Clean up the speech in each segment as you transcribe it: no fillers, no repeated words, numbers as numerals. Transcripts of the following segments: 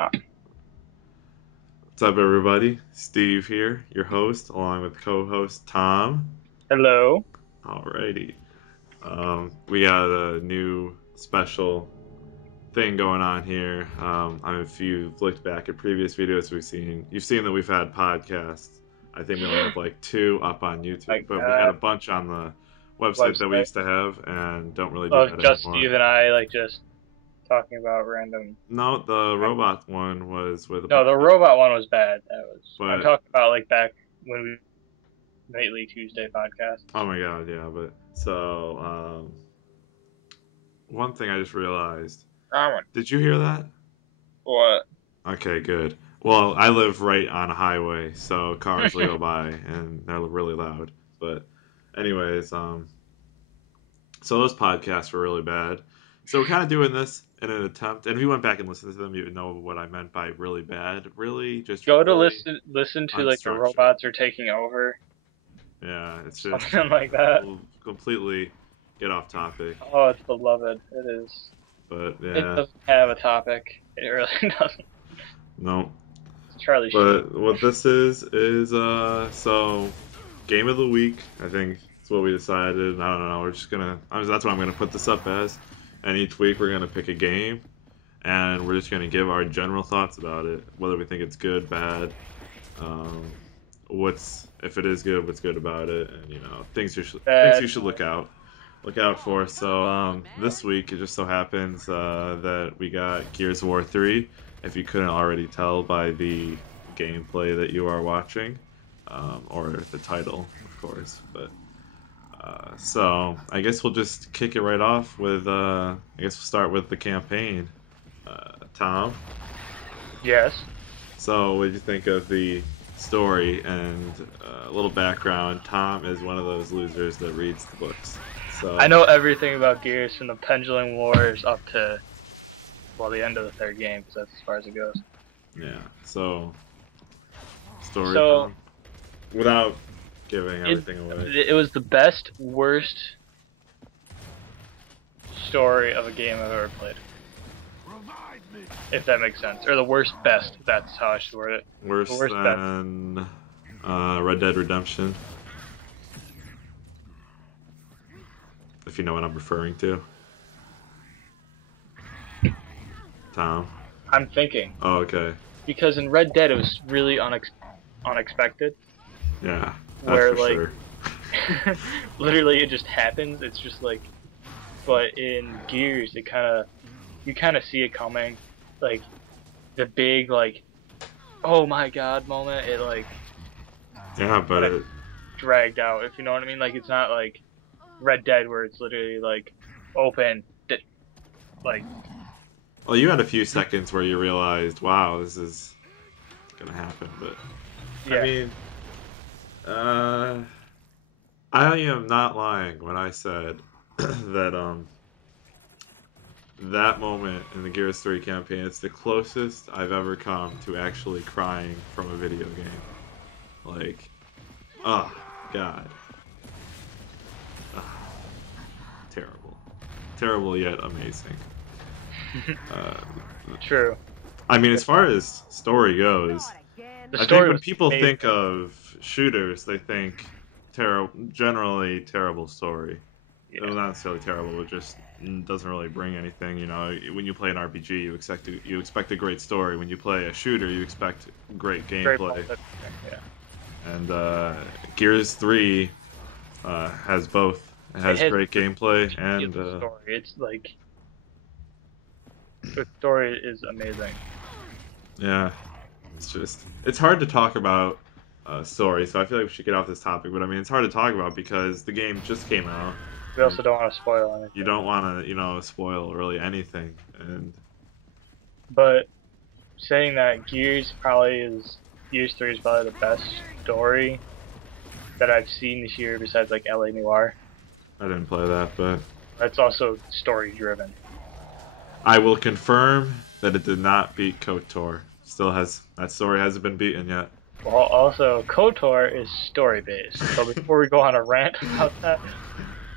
down. What's up, everybody? Steve here, your host, along with co-host Tom. Hello. Alrighty. We got a new special thing going on here. If you've looked back at previous videos you've seen that we've had podcasts. I think we only have like 2 up on YouTube, Like but we had a bunch on the website that we used to have and don't really do of that just anymore. Steve and I, like just talking about random. No, the robot one was with a No, the robot one was bad. I'm But talking about like back when we nightly Tuesday podcast. oh my god, yeah, but so one thing I just realized. Did you hear that? What? Okay, good. Well, I live right on a highway, so cars will go by and they're really loud. But anyways, so those podcasts were really bad. So we're kind of doing this in an attempt, and if you went back and listened to them, you would know what I meant by really bad. Really, just Go to really listen to like the unstructured. robots are taking over. Yeah, it's just Something like that. we'll completely get off topic. Oh, it's beloved. It is. But It yeah, doesn't have a topic. It really doesn't. no. It's Charlie Sheen. But what this is so game of the week. I think that's what we decided. I don't know. We're just gonna. That's what I'm gonna put this up as. And each week we're gonna pick a game, and we're just gonna give our general thoughts about it, whether we think it's good, bad, what's if it is good, what's good about it, and things you should look out for. So this week it just so happens that we got Gears of War 3. If you couldn't already tell by the gameplay that you are watching, or the title, of course. But so I guess we'll just kick it right off with. I guess we'll start with the campaign. Tom. Yes. So what did you think of the story and a little background? Tom is one of those losers that reads the books. So I know everything about Gears from the Pendulum Wars up to the end of the 3rd game, because that's as far as it goes. Yeah. So story. So without giving everything away. It was the best, worst story of a game I've ever played. If that makes sense. Or the worst best, that's how I should word it. Worse than Red Dead Redemption. If you know what I'm referring to. Tom? I'm thinking. Oh, okay. Because in Red Dead it was really unexpected. Yeah, that's where for like sure. literally it just happens. It's just like, but in Gears you kind of see it coming, like the big like, oh my god moment. It like Yeah, but it dragged out. If you know what I mean. Like it's not like Red Dead where it's literally like open, like. well, you had a few seconds where you realized, wow, this is gonna happen, but Yeah. I mean, I am not lying when I said that that moment in the Gears 3 campaign, it's the closest I've ever come to actually crying from a video game. Like, oh god, terrible, terrible yet amazing. True. I mean, as far as story goes, I think when people think of shooters, they think generally terrible story. Yeah. Well, not necessarily terrible, but just doesn't really bring anything. You know, when you play an RPG, you expect a great story. When you play a shooter, you expect great gameplay. Yeah. And Gears 3 has both. It has great gameplay and story. It's like the story is amazing. Yeah, it's hard to talk about story, so I feel like we should get off this topic. But I mean, it's hard to talk about because the game just came out. We also don't want to spoil anything. You don't want to, spoil really anything. But saying that Gears 3 is probably the best story that I've seen this year besides like LA Noire. I didn't play that, but that's also story driven. I will confirm that it did not beat KOTOR. That story hasn't been beaten yet. Well, also KOTOR is story based. So before we go on a rant about that,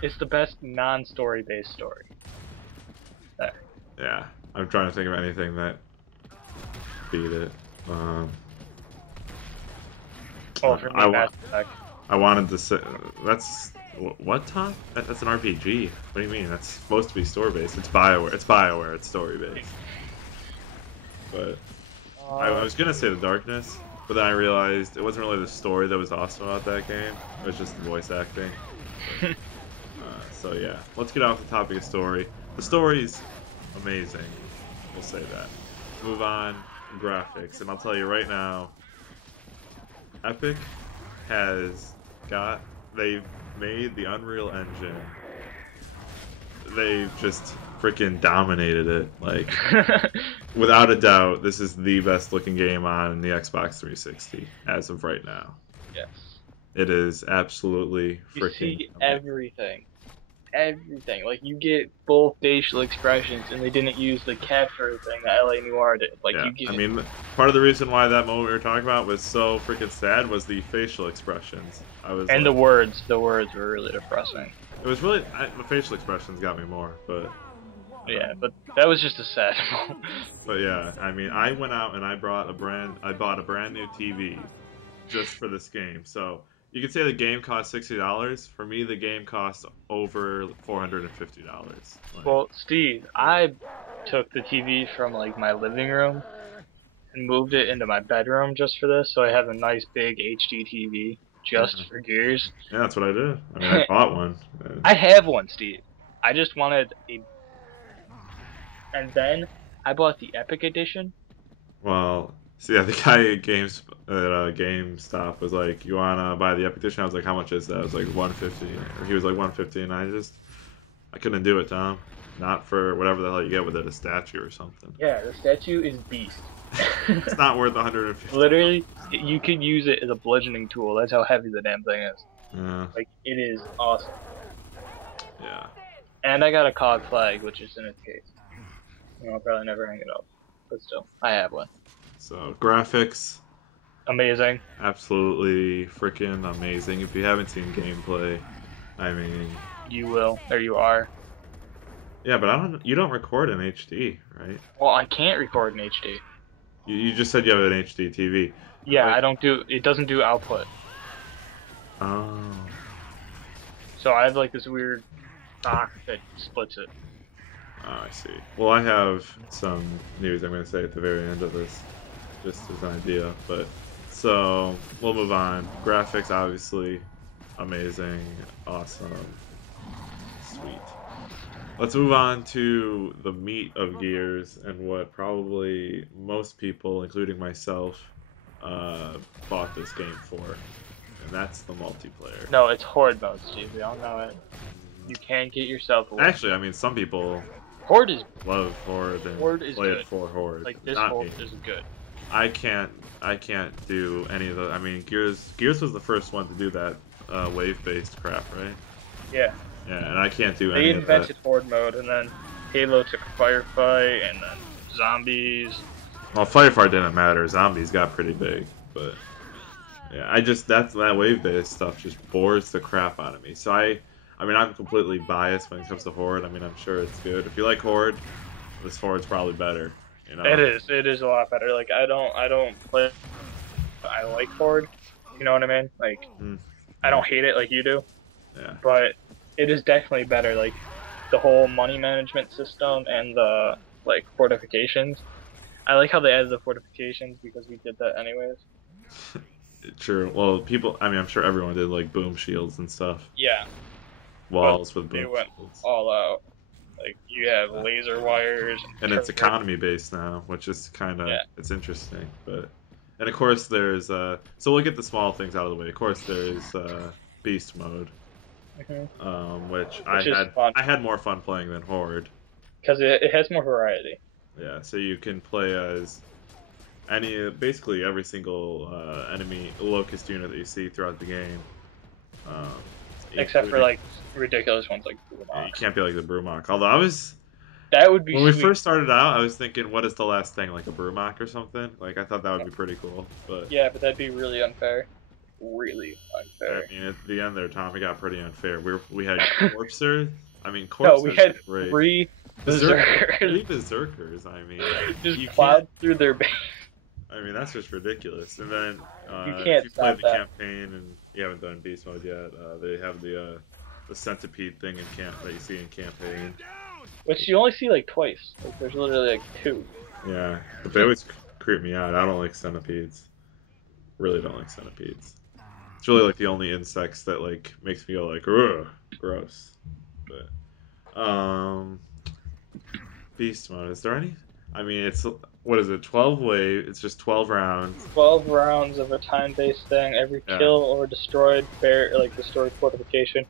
it's the best non-story based story. There. Yeah, I'm trying to think of anything that beat it. Oh, for me, Mass Effect. I wanted to say that's what, Tom? That's an RPG. What do you mean? That's supposed to be story based. It's BioWare. It's BioWare. It's story based. But I was gonna say The Darkness, but then I realized it wasn't really the story that was awesome about that game. It was just the voice acting. But, so yeah, let's get off the topic of story. The story's amazing. We'll say that. Move on. Graphics, and I'll tell you right now, Epic they've made the Unreal Engine. They've just freaking dominated it. Like, without a doubt, this is the best looking game on the Xbox 360 as of right now. Yes. It is absolutely freaking You see everything. Everything. Like, you get full facial expressions, and they didn't use the capture thing that LA Noire did. Like, yeah, you get... I mean, part of the reason why that moment we were talking about was so freaking sad was the facial expressions. And like, the words were really depressing. It was really, the facial expressions got me more, but... Yeah, but that was just a sad moment. But yeah, I mean, I went out and I bought a brand new TV just for this game. So you could say the game cost $60. For me, the game cost over $450. Like, well, Steve, I took the TV from like my living room and moved it into my bedroom just for this, so I have a nice big HD TV just for Gears. Yeah, that's what I did. I mean, I bought one. I have one, Steve. I just wanted a... And then I bought the Epic Edition. Well, so yeah, the guy at GameStop was like, "You wanna buy the Epic Edition?" I was like, "How much is that?" I was like, $150. Or he was like, $150, and I couldn't do it, Tom. Not for whatever the hell you get with it, a statue or something. Yeah, the statue is beast. It's not worth $150. Literally, you could use it as a bludgeoning tool. That's how heavy the damn thing is. Yeah. Like, it is awesome. Yeah. And I got a COG flag, which is in its case. I'll probably never hang it up, but still, I have one. So, graphics. Amazing. Absolutely freaking amazing. If you haven't seen gameplay, I mean... You will, or you are. Yeah, but you don't record in HD, right? Well, I can't record in HD. You just said you have an HD TV. Yeah, like, it doesn't do output. Oh. So I have like this weird dock that splits it. Oh, I see. Well, I have some news I'm going to say at the very end of this, just as an idea. But so we'll move on. Graphics, obviously, amazing, awesome, sweet. Let's move on to the meat of Gears and what probably most people, including myself, bought this game for, and that's the multiplayer. No, it's Horde mode, Steve. We all know it. You can't get yourself away. Actually, I mean, some people. Horde is love Horde and play it for Horde. Like this Not Horde me. is good. I can't do any of the. I mean, Gears was the first one to do that wave-based crap, right? Yeah. Yeah, and I can't do they any of that. They invented Horde mode, and then Halo took Firefight, and then Zombies. Well, Firefight didn't matter. Zombies got pretty big, but yeah, that wave-based stuff just bores the crap out of me. So I mean, I'm completely biased when it comes to Horde. I mean, I'm sure it's good. If you like Horde, this Horde's probably better. You know? It is a lot better. Like, I don't play. I like Horde. You know what I mean? Like, I don't hate it like you do. Yeah. But it is definitely better. Like, the whole money management system and the like fortifications. I like how they added the fortifications because we did that anyways. True. Well, people. I mean, I'm sure everyone did like boom shields and stuff. Yeah. Walls with boom they went shields. all out. Like, you have laser wires. And it's economy based now, which is kind of it's interesting. But and of course there's so we'll get the small things out of the way. Of course there's beast mode, which I had more fun playing than Horde. Because it has more variety. Yeah, so you can play as basically every single enemy locust unit that you see throughout the game. Except for like ridiculous ones like Brumach. Yeah, you can't be like the Brumach. Although that would be when we first started out, I was thinking, what is the last thing, like a Brumach or something? Like I thought that would be pretty cool. But yeah, but that'd be really unfair. Really unfair. I mean, at the end there, Tom, it got pretty unfair. We had Corpser. I mean, Corpser. No, we had three berserkers. Three berserkers. I mean, just plowed through their base. I mean, that's just ridiculous. And then You if can't you stop played the that. campaign and you haven't done beast mode yet, they have the centipede thing in camp that you see in campaign. Which you only see like twice. Like there's literally like two. Yeah, but they always creep me out. I don't like centipedes. Really don't like centipedes. It's really like the only insects that like makes me go like, ugh, gross. But beast mode. Is there any? I mean, it's what is it? 12 wave. It's just 12 rounds. 12 rounds of a time-based thing. Every Yeah. kill or destroyed destroyed fortification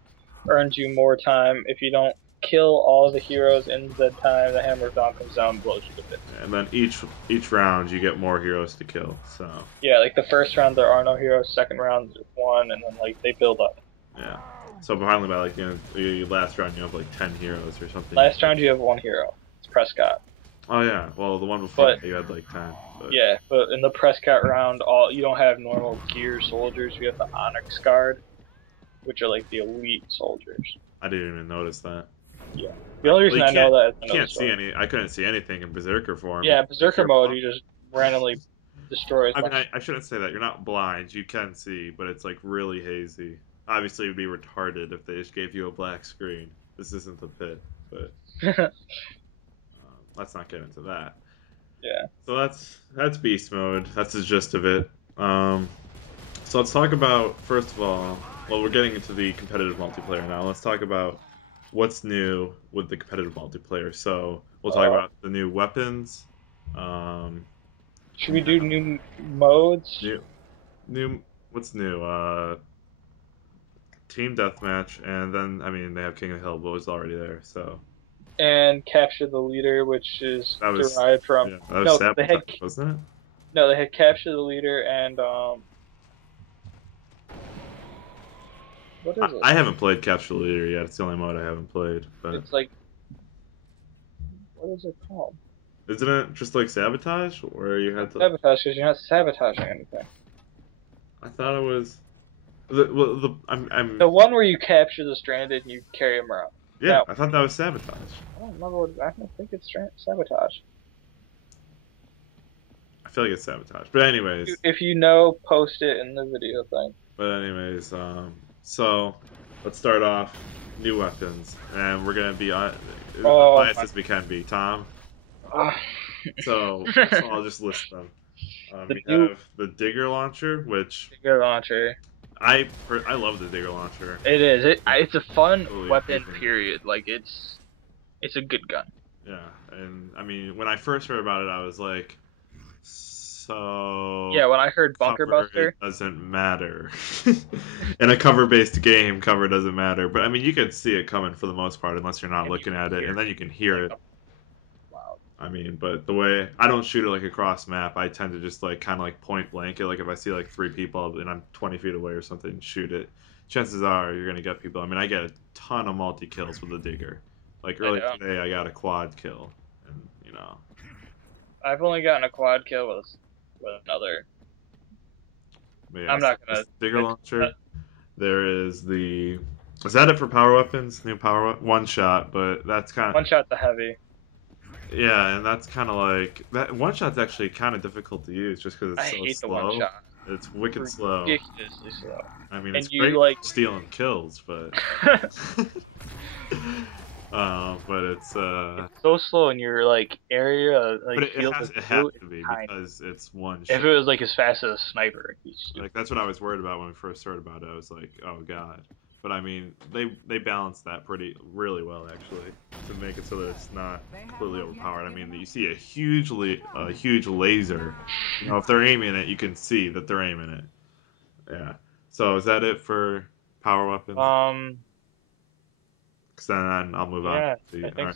earns you more time. If you don't kill all the heroes in the time, the hammer of dawn comes down and blows you to bits. And then each round you get more heroes to kill. So Yeah, like the first round there are no heroes. Second round there's one, and then like they build up. yeah. So finally by like the last round you have like 10 heroes or something. Last round you have one hero. It's Prescott. Oh yeah. Well, the one before But, you had like 10. But... Yeah, but in the Prescott round, you don't have normal gear soldiers. You have the Onyx Guard, which are like the elite soldiers. I didn't even notice that. Yeah. The only reason I know that is you can't see any. I couldn't see anything in Berserker form. Yeah, Berserker mode, you just randomly destroy. I mean, I shouldn't say that. You're not blind. You can see, but it's like really hazy. Obviously, it would be retarded if they just gave you a black screen. This isn't the pit, but let's not get into that. Yeah. So that's beast mode. That's the gist of it. So let's talk about first of all. Well, we're getting into the competitive multiplayer now. Let's talk about what's new with the competitive multiplayer. So we'll talk about the new weapons. Should we do new modes? New. What's new? Team deathmatch, and then I mean they have King of the Hill, but it was already there. So. And capture the leader, which is derived from. Yeah, that was Sabotage, wasn't it? No, they had capture the leader and what is it? I haven't played Capture the Leader yet. It's the only mode I haven't played. But it's like, what is it called? Isn't it just like Sabotage, where you had to sabotage because you're not sabotaging anything? I thought it was I'm the one where you capture the stranded and you carry them around. Yeah, I thought that was Sabotage. I don't remember what. I don't think it's Sabotage. I feel like it's Sabotage. But anyways, if you know, post it in the video thing. But anyways, so let's start off new weapons, and we're gonna be as biased as we can be. Tom. So I'll just list them. We have the Digger Launcher, which Digger Launcher. I love the Digger Launcher. It is. It's a fun weapon. Period. Like it's a good gun. Yeah, and I mean when I first heard about it, I was like, so. Yeah, when I heard Bunker Buster, it doesn't matter. In a cover-based game, cover doesn't matter. But I mean, you can see it coming for the most part, unless you're not looking at it, and then you can hear it. Wow. I mean, but the way I don't shoot it like across map, I tend to just like kind of like point blank it. Like if I see like 3 people and I'm 20 feet away or something, shoot it. Chances are you're gonna get people. I mean, I get a ton of multi kills with the Digger. Like earlier today, I got a quad kill, and you know. I've only gotten a quad kill with another. Yeah, I'm not gonna. Digger Launcher. There is the. Is that it for power weapons? New power weapon? One shot, but that's kind of. One shot's a heavy. Yeah, and that's kind of like that. One shot's actually kind of difficult to use just because it's so hate slow. The one shot. It's wicked slow. Ridiculously slow. I mean, it's great like stealing kills, but. But it's so slow in your like area. Like, but it has to be because it's one shot. If it was like as fast as a sniper, like that's what I was worried about when we first heard about it. I was like, oh god. But I mean, they balanced that really well actually to make it so that it's not completely overpowered. I mean, you see a huge laser. You know, if they're aiming it, you can see that they're aiming it. Yeah. So is that it for power weapons? Because then I'll move on. Alright,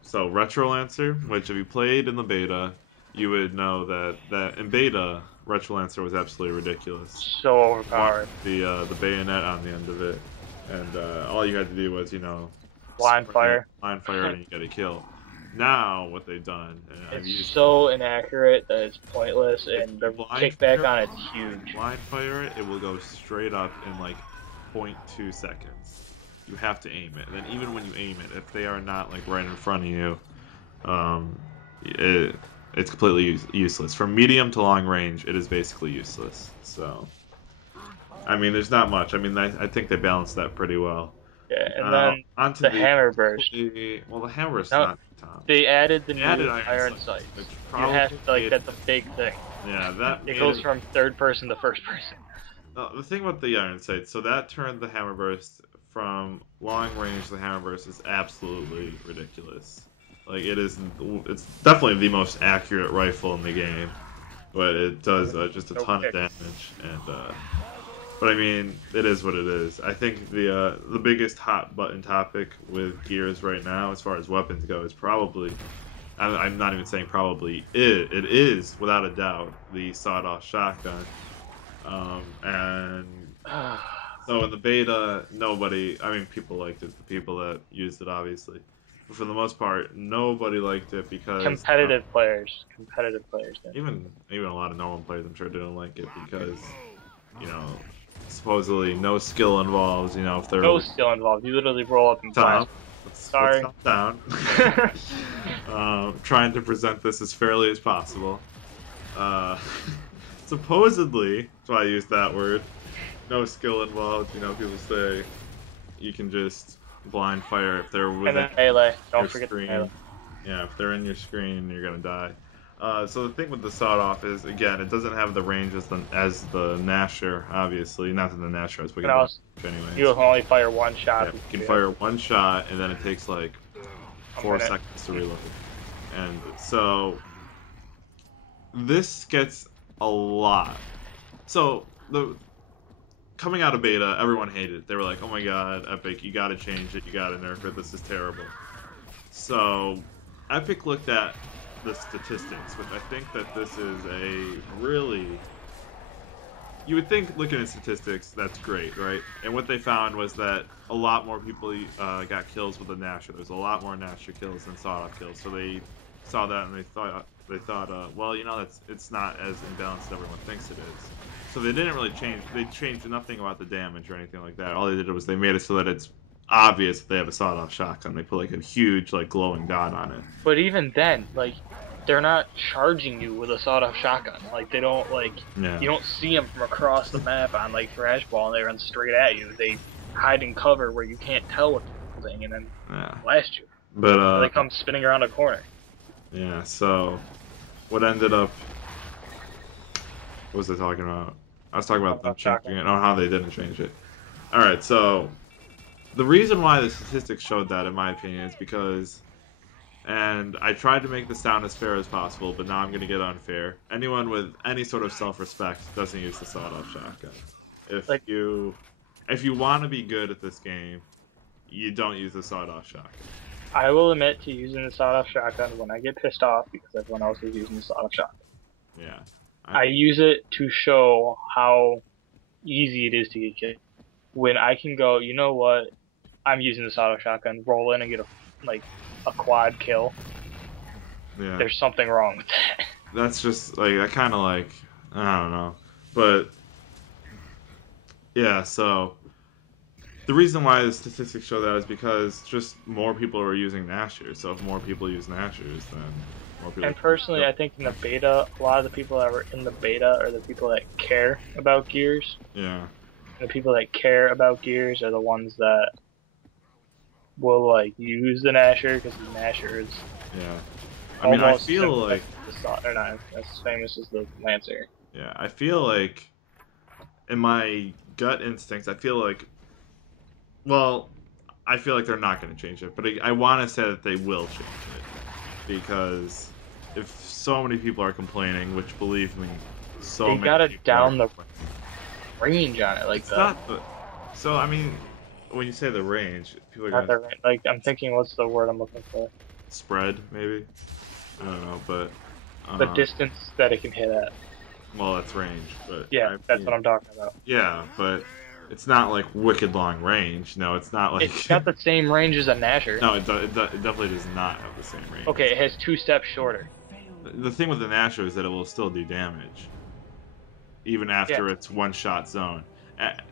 so Retro Lancer, which if you played in the beta, you would know that in beta, Retro Lancer was absolutely ridiculous. So overpowered. The bayonet on the end of it, and all you had to do was line fire, and you get a kill. Now what they've done, it's so inaccurate that it's pointless, and the kickback on it's huge. Line fire it will go straight up in like 0.2 seconds. You have to aim it, and then even when you aim it, if they are not like right in front of you, it it's completely useless. From medium to long range, it is basically useless. So, I mean, there's not much. I mean, I think they balanced that pretty well. Yeah, and then Onto the hammer burst. Well, the hammer burst is No, not top. they added the They new added iron sights. You have to, like, that's a big thing. Yeah, that it goes from third person to first person. The thing with the iron sights, so that turned the hammer burst from long range to the hammer burst is absolutely ridiculous. Like it's definitely the most accurate rifle in the game, but it does just a ton of damage. And but I mean, it is what it is. I think the biggest hot button topic with Gears right now, as far as weapons go, is probably. I'm not even saying probably. It is without a doubt the sawed-off shotgun. And so in the beta, I mean, people liked it. The people that used it, obviously. But for the most part, nobody liked it because competitive players did. Even a lot of normal players, I'm sure, didn't like it because, supposedly no skill involved. If they're no skill involved, you literally roll up and blast. Sorry. Let's down. Trying to present this as fairly as possible. Supposedly, that's why I use that word. No skill involved. People say you can just blind fire if they're within and then melee. Don't forget screen. The melee. Yeah, if they're in your screen, you're gonna die. So the thing with the sawed-off is, again, it doesn't have the range as the Gnasher, obviously. Not that the Gnasher is big enough, anyways. You can only fire one shot. Yeah, you can fire one shot, and then it takes like 4 seconds to reload. And so this gets a lot. So coming out of beta, everyone hated it. They were like, "Oh my God, Epic, you gotta change it. You gotta nerf it. This is terrible." So Epic looked at the statistics, which I think that this is a really... You would think, looking at statistics, that's great, right? And what they found was that a lot more people got kills with the Gnasher. There's a lot more Gnasher kills than sawed-off kills. So they saw that and they thought, well, it's not as imbalanced as everyone thinks it is. So they didn't really change. They changed nothing about the damage or anything like that. All they did was they made it so that it's obvious that they have a sawed-off shotgun. They put like a huge glowing dot on it. But even then, they're not charging you with a sawed-off shotgun. They don't you don't see them from across the map on Thrash Ball and they run straight at you. They hide in cover where you can't tell what they're doing and then blast you. But they come spinning around a corner. Yeah. So what ended up? What was I talking about? I was talking about them changing it. Oh, how they didn't change it. All right. So the reason why the statistics showed that, in my opinion, is because. And I tried to make this sound as fair as possible, but now I'm going to get unfair. Anyone with any sort of self-respect doesn't use the sawed-off shotgun. If you want to be good at this game, you don't use the sawed-off shotgun. I will admit to using the sawed-off shotgun when I get pissed off because everyone else is using the sawed-off shotgun. Yeah. I use it to show how easy it is to get killed. When I can go, you know what? I'm using the sawed-off shotgun, roll in and get a quad kill. Yeah. There's something wrong with that. That's just I kind of I don't know, but yeah. So the reason why the statistics show that is because just more people are using Gnashers. So if more people use Gnashers, then more people. And personally, I think in the beta, a lot of the people that were in the beta are the people that care about Gears. Yeah. And the people that care about Gears are the ones that will use the Gnasher because the Gnasher is I mean, I feel like they're not as famous as the Lancer. Yeah, I feel like in my gut instincts, I feel like they're not going to change it, but I want to say that they will change it because if so many people are complaining, which believe me, they gotta down the range on it, So I mean. When you say the range, people are going I'm thinking, what's the word I'm looking for? Spread, maybe? I don't know, but... the distance that it can hit at. Well, that's range, but... Yeah, that's what I'm talking about. Yeah, but it's not, wicked long range. No, it's not, It's got the same range as a Gnasher. No, it definitely does not have the same range. Okay, it has 2 steps shorter. The thing with the Gnasher is that it will still do damage. Even after its one-shot zone.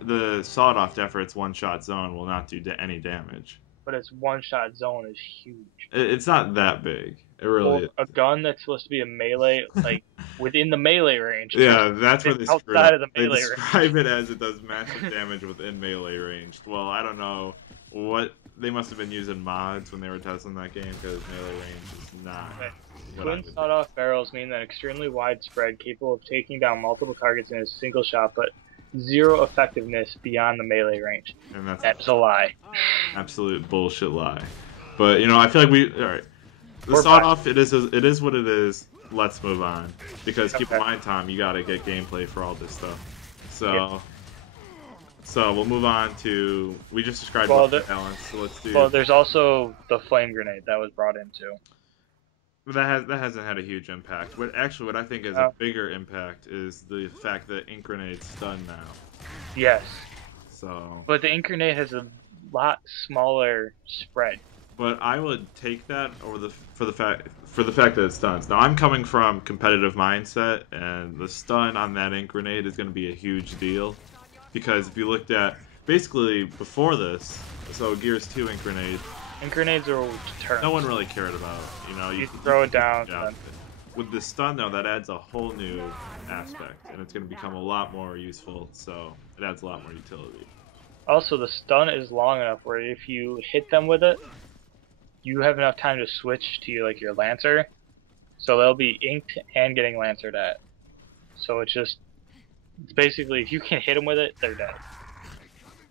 The sawed-off after its one-shot zone will not do any damage. but its one-shot zone is huge. It's not that big. It really is. A gun that's supposed to be a melee, like within the melee range. Yeah, that's where they screw outside up. of the They melee describe range. it as it does massive damage within melee range. Well, I don't know what they must have been using mods when they were testing that game because melee range is not. Twin sawed-off barrels mean that extremely widespread, capable of taking down multiple targets in a single shot, but zero effectiveness beyond the melee range. And that's a lie. Absolute bullshit lie. But you know, I feel like all right. The sawed-off, it is what it is. Let's move on because keep in mind, Tom, you gotta get gameplay for all this stuff. So. So we'll move on to we just described balance. So let's do. Well, there's also the flame grenade that was brought in too. That hasn't had a huge impact. What I think is a bigger impact is the fact that ink grenade's stun now. Yes. So. But the ink grenade has a lot smaller spread. But I would take that over for the fact that it stuns. Now I'm coming from competitive mindset, and the stun on that ink grenade is going to be a huge deal. Because if you looked at basically before this, so Gears 2 ink grenade. Ink grenades are deterrent. No one really cared about. You know, you throw it down. Yeah. With the stun though, that adds a whole new aspect, and it's going to become a lot more useful. So it adds a lot more utility. Also, the stun is long enough where if you hit them with it, you have enough time to switch to like your Lancer, so they'll be inked and getting Lancered at. So it's basically, if you can hit them with it, they're dead.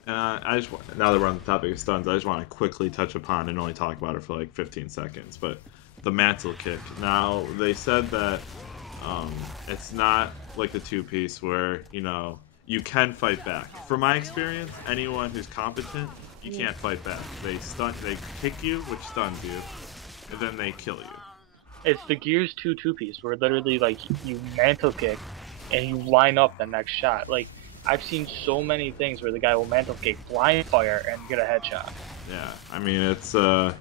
I just now that we're on the topic of stuns, I just want to quickly touch upon and only talk about it for like 15 seconds. But the mantle kick. Now they said that it's not like the two-piece where you can fight back. From my experience, anyone who's competent, you can't fight back. They kick you, which stuns you, and then they kill you. It's the Gears 2 two-piece where literally like you mantle kick. And you line up the next shot. Like, I've seen so many things where the guy will mantle kick, blind fire, and get a headshot. Yeah, I mean, it's, I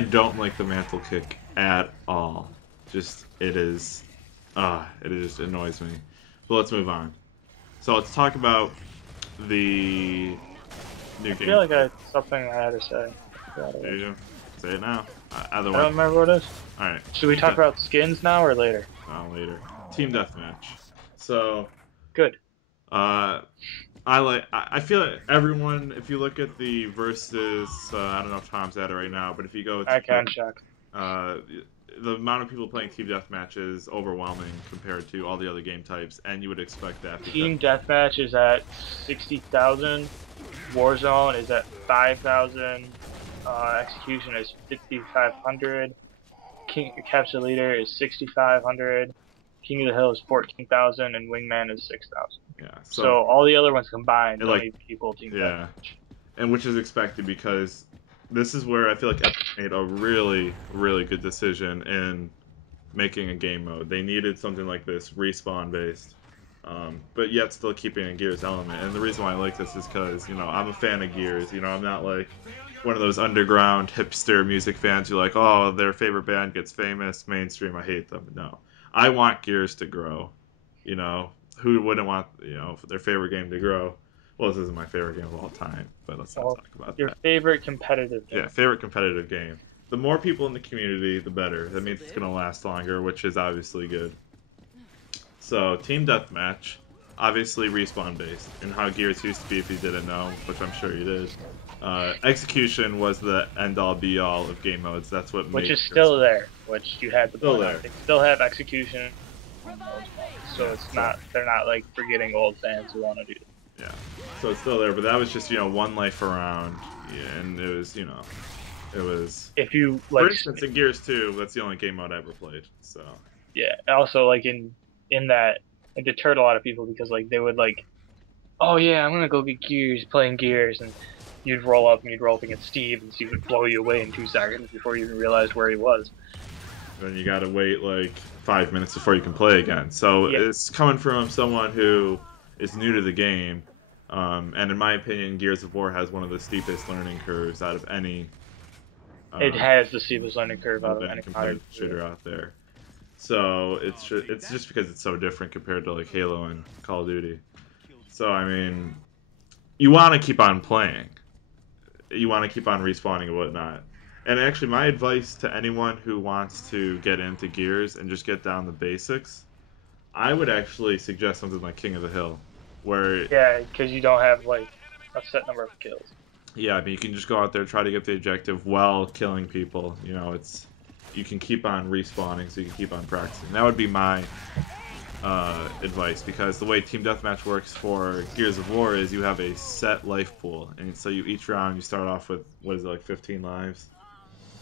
don't like the mantle kick at all. It just annoys me. But let's move on. So let's talk about the new game. I feel like I had something I had to say. There you go. Say it now. Either way. I don't remember what it is. Alright. Should we talk about skins now or later? Later. Team deathmatch. So good. I feel like everyone. If you look at the versus, I don't know if Tom's at it right now, but if you go, I can check. The amount of people playing team deathmatch is overwhelming compared to all the other game types, and you would expect that. Team deathmatch is at 60,000. Warzone is at 5,000. Execution is 5,500. Capture Leader is 6,500. King of the Hill is 14,000, and Wingman is 6,000. Yeah. So all the other ones combined don't even equal team deathmatch. And which is expected because this is where I feel like Epic made a really, really good decision in making a game mode. They needed something like this, respawn based, but yet still keeping a Gears element. And the reason why I like this is because I'm a fan of Gears. I'm not like one of those underground hipster music fans who like, oh, their favorite band gets famous, mainstream, I hate them. No. I want Gears to grow. Who wouldn't want, their favorite game to grow? Well, this isn't my favorite game of all time, but let's not talk about your favorite competitive game. Yeah, favorite competitive game. The more people in the community, the better. That means it's going to last longer, which is obviously good. So, Team Deathmatch, obviously respawn-based, and how Gears used to be if you didn't know, which I'm sure you did. Execution was the end-all be-all of game modes. That's what which is still there, which you had to point out. They still have execution, so it's not. They're not like forgetting old fans who want to do it. Yeah, so it's still there, but that was just one life around, and it was it was. If you like, for instance, in Gears 2, that's the only game mode I ever played. So. Yeah. Also, like in that, it deterred a lot of people because like they would like, oh yeah, I'm gonna go get Gears, playing Gears, and you'd roll up against Steve, and Steve would blow you away in 2 seconds before you even realized where he was. Then you gotta wait like 5 minutes before you can play again. So it's coming from someone who is new to the game, and in my opinion, Gears of War has one of the steepest learning curves out of any. It has the steepest learning curve out of any competitive shooter out there. So it's just because it's so different compared to like Halo and Call of Duty. So I mean, you want to keep on playing. you want to keep on respawning and whatnot. And actually, my advice to anyone who wants to get into Gears and just get down the basics, I would actually suggest something like King of the Hill, where Yeah, because you don't have like a set number of kills. yeah, I mean, you can just go out there, try to get the objective while killing people. You know, you can keep on respawning, so you can keep on practicing. That would be my advice, because the way Team Deathmatch works for Gears of War is you have a set life pool, and so each round you start off with, what is it, like 15 lives?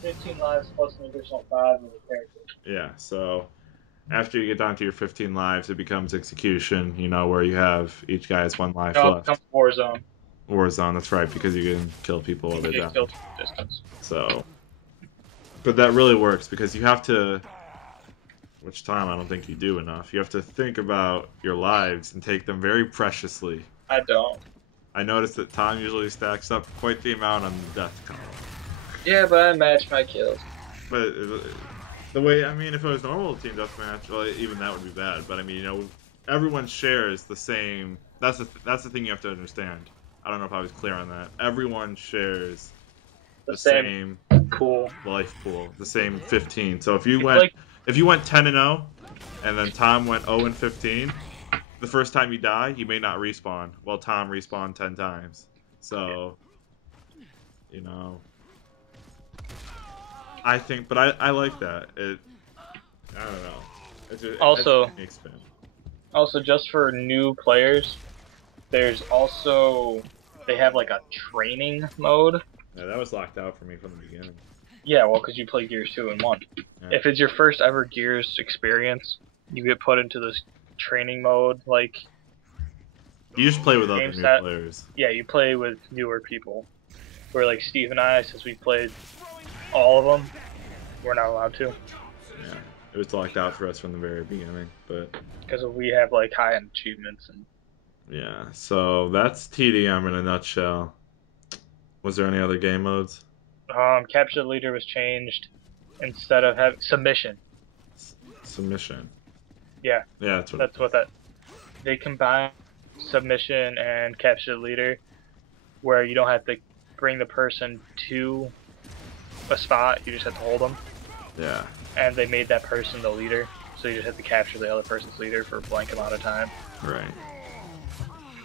15 lives plus an additional 5 of the character. Yeah, so after you get down to your 15 lives, it becomes execution, you know, where you have each guy has 1 life No, it left. becomes Warzone. Warzone, that's right, because you can kill people while they're You down. kill from distance. So, but that really works because you have to, which time I don't think you do enough. You have to think about your lives and take them very preciously. I don't. I noticed that Tom usually stacks up quite the amount on the death column. Yeah, but I match my kills. But the way, I mean, if it was normal team deathmatch, well, even that would be bad. But I mean, you know, everyone shares the same. That's the thing you have to understand. I don't know if I was clear on that. Everyone shares the same pool, life pool, the same 15. So if you went 10-0, and then Tom went 0-15, the first time you die, you may not respawn. Well, Tom respawned 10 times. So, you know, I think, but I like that. I don't know. Also, just for new players, there's also, they have like a training mode. Yeah, that was locked out for me from the beginning. Yeah, well, because you play Gears 2 and 1. Yeah. If it's your first ever Gears experience, you get put into this training mode, like... You just play with other new players. Yeah, you play with newer people. Where, like, Steve and I, since we played all of them, we're not allowed to. Yeah, it was locked out for us from the very beginning, but... Because we have, like, high-end achievements and... Yeah, so that's TDM in a nutshell. Was there any other game modes? Capture the Leader was changed instead of having submission. Submission. Yeah. Yeah, that's what that. They combine submission and capture the leader, where you don't have to bring the person to a spot. You just have to hold them. Yeah. And they made that person the leader, so you just have to capture the other person's leader for a blank amount of time. Right.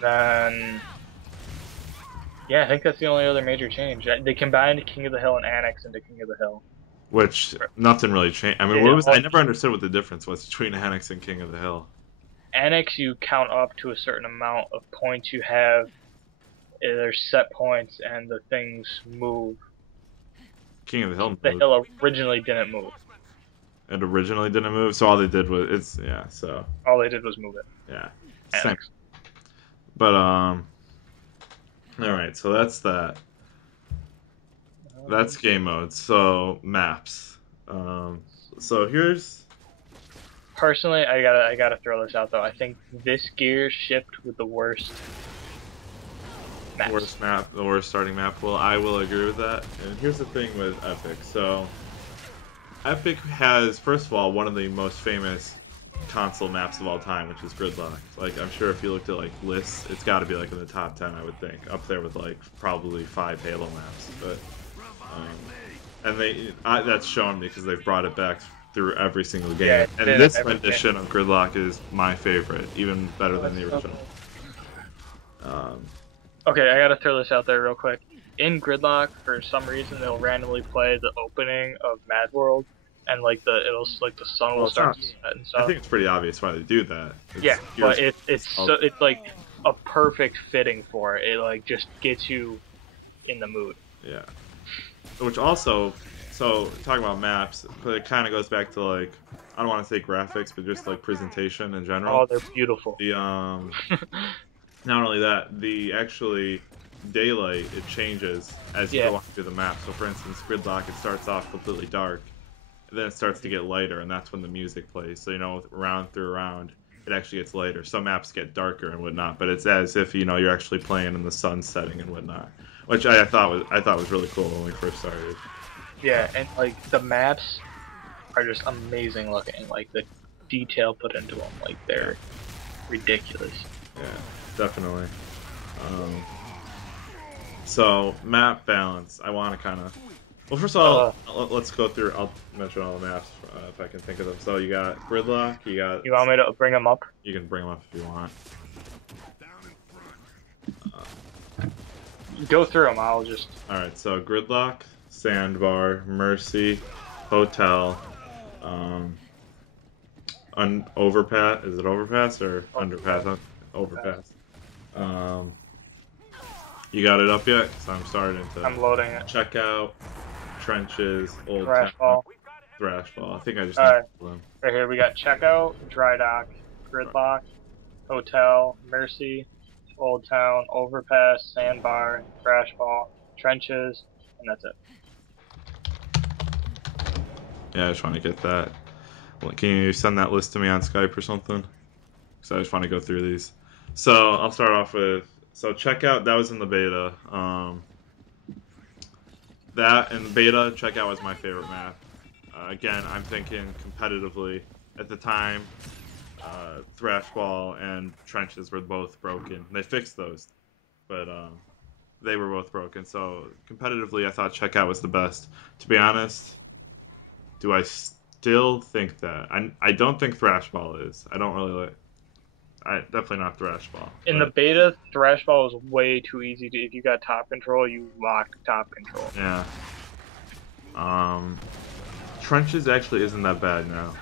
Then. Yeah, I think that's the only other major change. They combined King of the Hill and Annex into King of the Hill. Which, nothing really changed. I mean, I never understood what the difference was between Annex and King of the Hill. Annex, you count up to a certain amount of points you have. There's set points, and the things move. King of the Hill moved. The Hill originally didn't move. It originally didn't move, so all they did was, so... All they did was move it. Yeah. Same. But, alright, so that's that. That's game modes. So maps. So here's. Personally, I gotta throw this out though. I think this gear shipped with the worst maps. The worst starting map. Well, I will agree with that. And here's the thing with Epic. So Epic has, first of all, one of the most famous console maps of all time, which is Gridlock. Like, I'm sure if you looked at like lists, it's got to be like in the top 10, I would think, up there with like probably 5 Halo maps. But and that's shown me because they've brought it back through every single game. Yeah, and this rendition of Gridlock is my favorite, even better than the original. Okay, I gotta throw this out there real quick. In Gridlock, for some reason, they'll randomly play the opening of Mad World, and like the sun will start to set and stuff. I think it's pretty obvious why they do that. But it's like a perfect fitting for it. It like just gets you in the mood. Yeah. Which also, so talking about maps, but it kind of goes back to like, I don't want to say graphics, but just like presentation in general. Oh, they're beautiful. The not only that, the actually daylight, it changes as you go on through the map. So for instance, Gridlock, it starts off completely dark, and then it starts to get lighter, and that's when the music plays. So round through round, it actually gets lighter. Some maps get darker and whatnot, but it's as if you're actually playing in the sun setting and whatnot. Which I thought was really cool when we first started. Yeah, and like the maps are just amazing looking. Like the detail put into them, like they're ridiculous. Yeah, definitely. So map balance. I want to kind of. Well, first of all, let's go through. I'll mention all the maps if I can think of them. So you got Gridlock. You got. You want me to bring them up? You can bring them up if you want. Go through them. I'll just. All right. So Gridlock, Sandbar, Mercy, Hotel, Overpass. Is it Overpass or Underpass? Overpass. You got it up yet? So I'm starting to. I'm loading it. Check out, Trenches, Old Thrash Town, Ball. Thrash Ball. I think I just. Alright. Right here we got Checkout, Dry Dock, Gridlock, Hotel, Mercy, Old Town, Overpass, Sandbar, Thrash Ball, Trenches, and that's it. Yeah, I just want to get that. Well, can you send that list to me on Skype or something? Because I just want to go through these. So I'll start off with. So Checkout, that was in the beta. That in the beta, Checkout was my favorite map. Again, I'm thinking competitively. At the time, Thrash Ball and Trenches were both broken. They fixed those, but they were both broken. So competitively, I thought Checkout was the best. To be honest, do I still think that? I don't think Thrash Ball is. I don't really like. Definitely not Thrash Ball. In the beta, Thrash Ball was way too easy to. If you got top control, you locked top control. Yeah. Trenches actually isn't that bad now.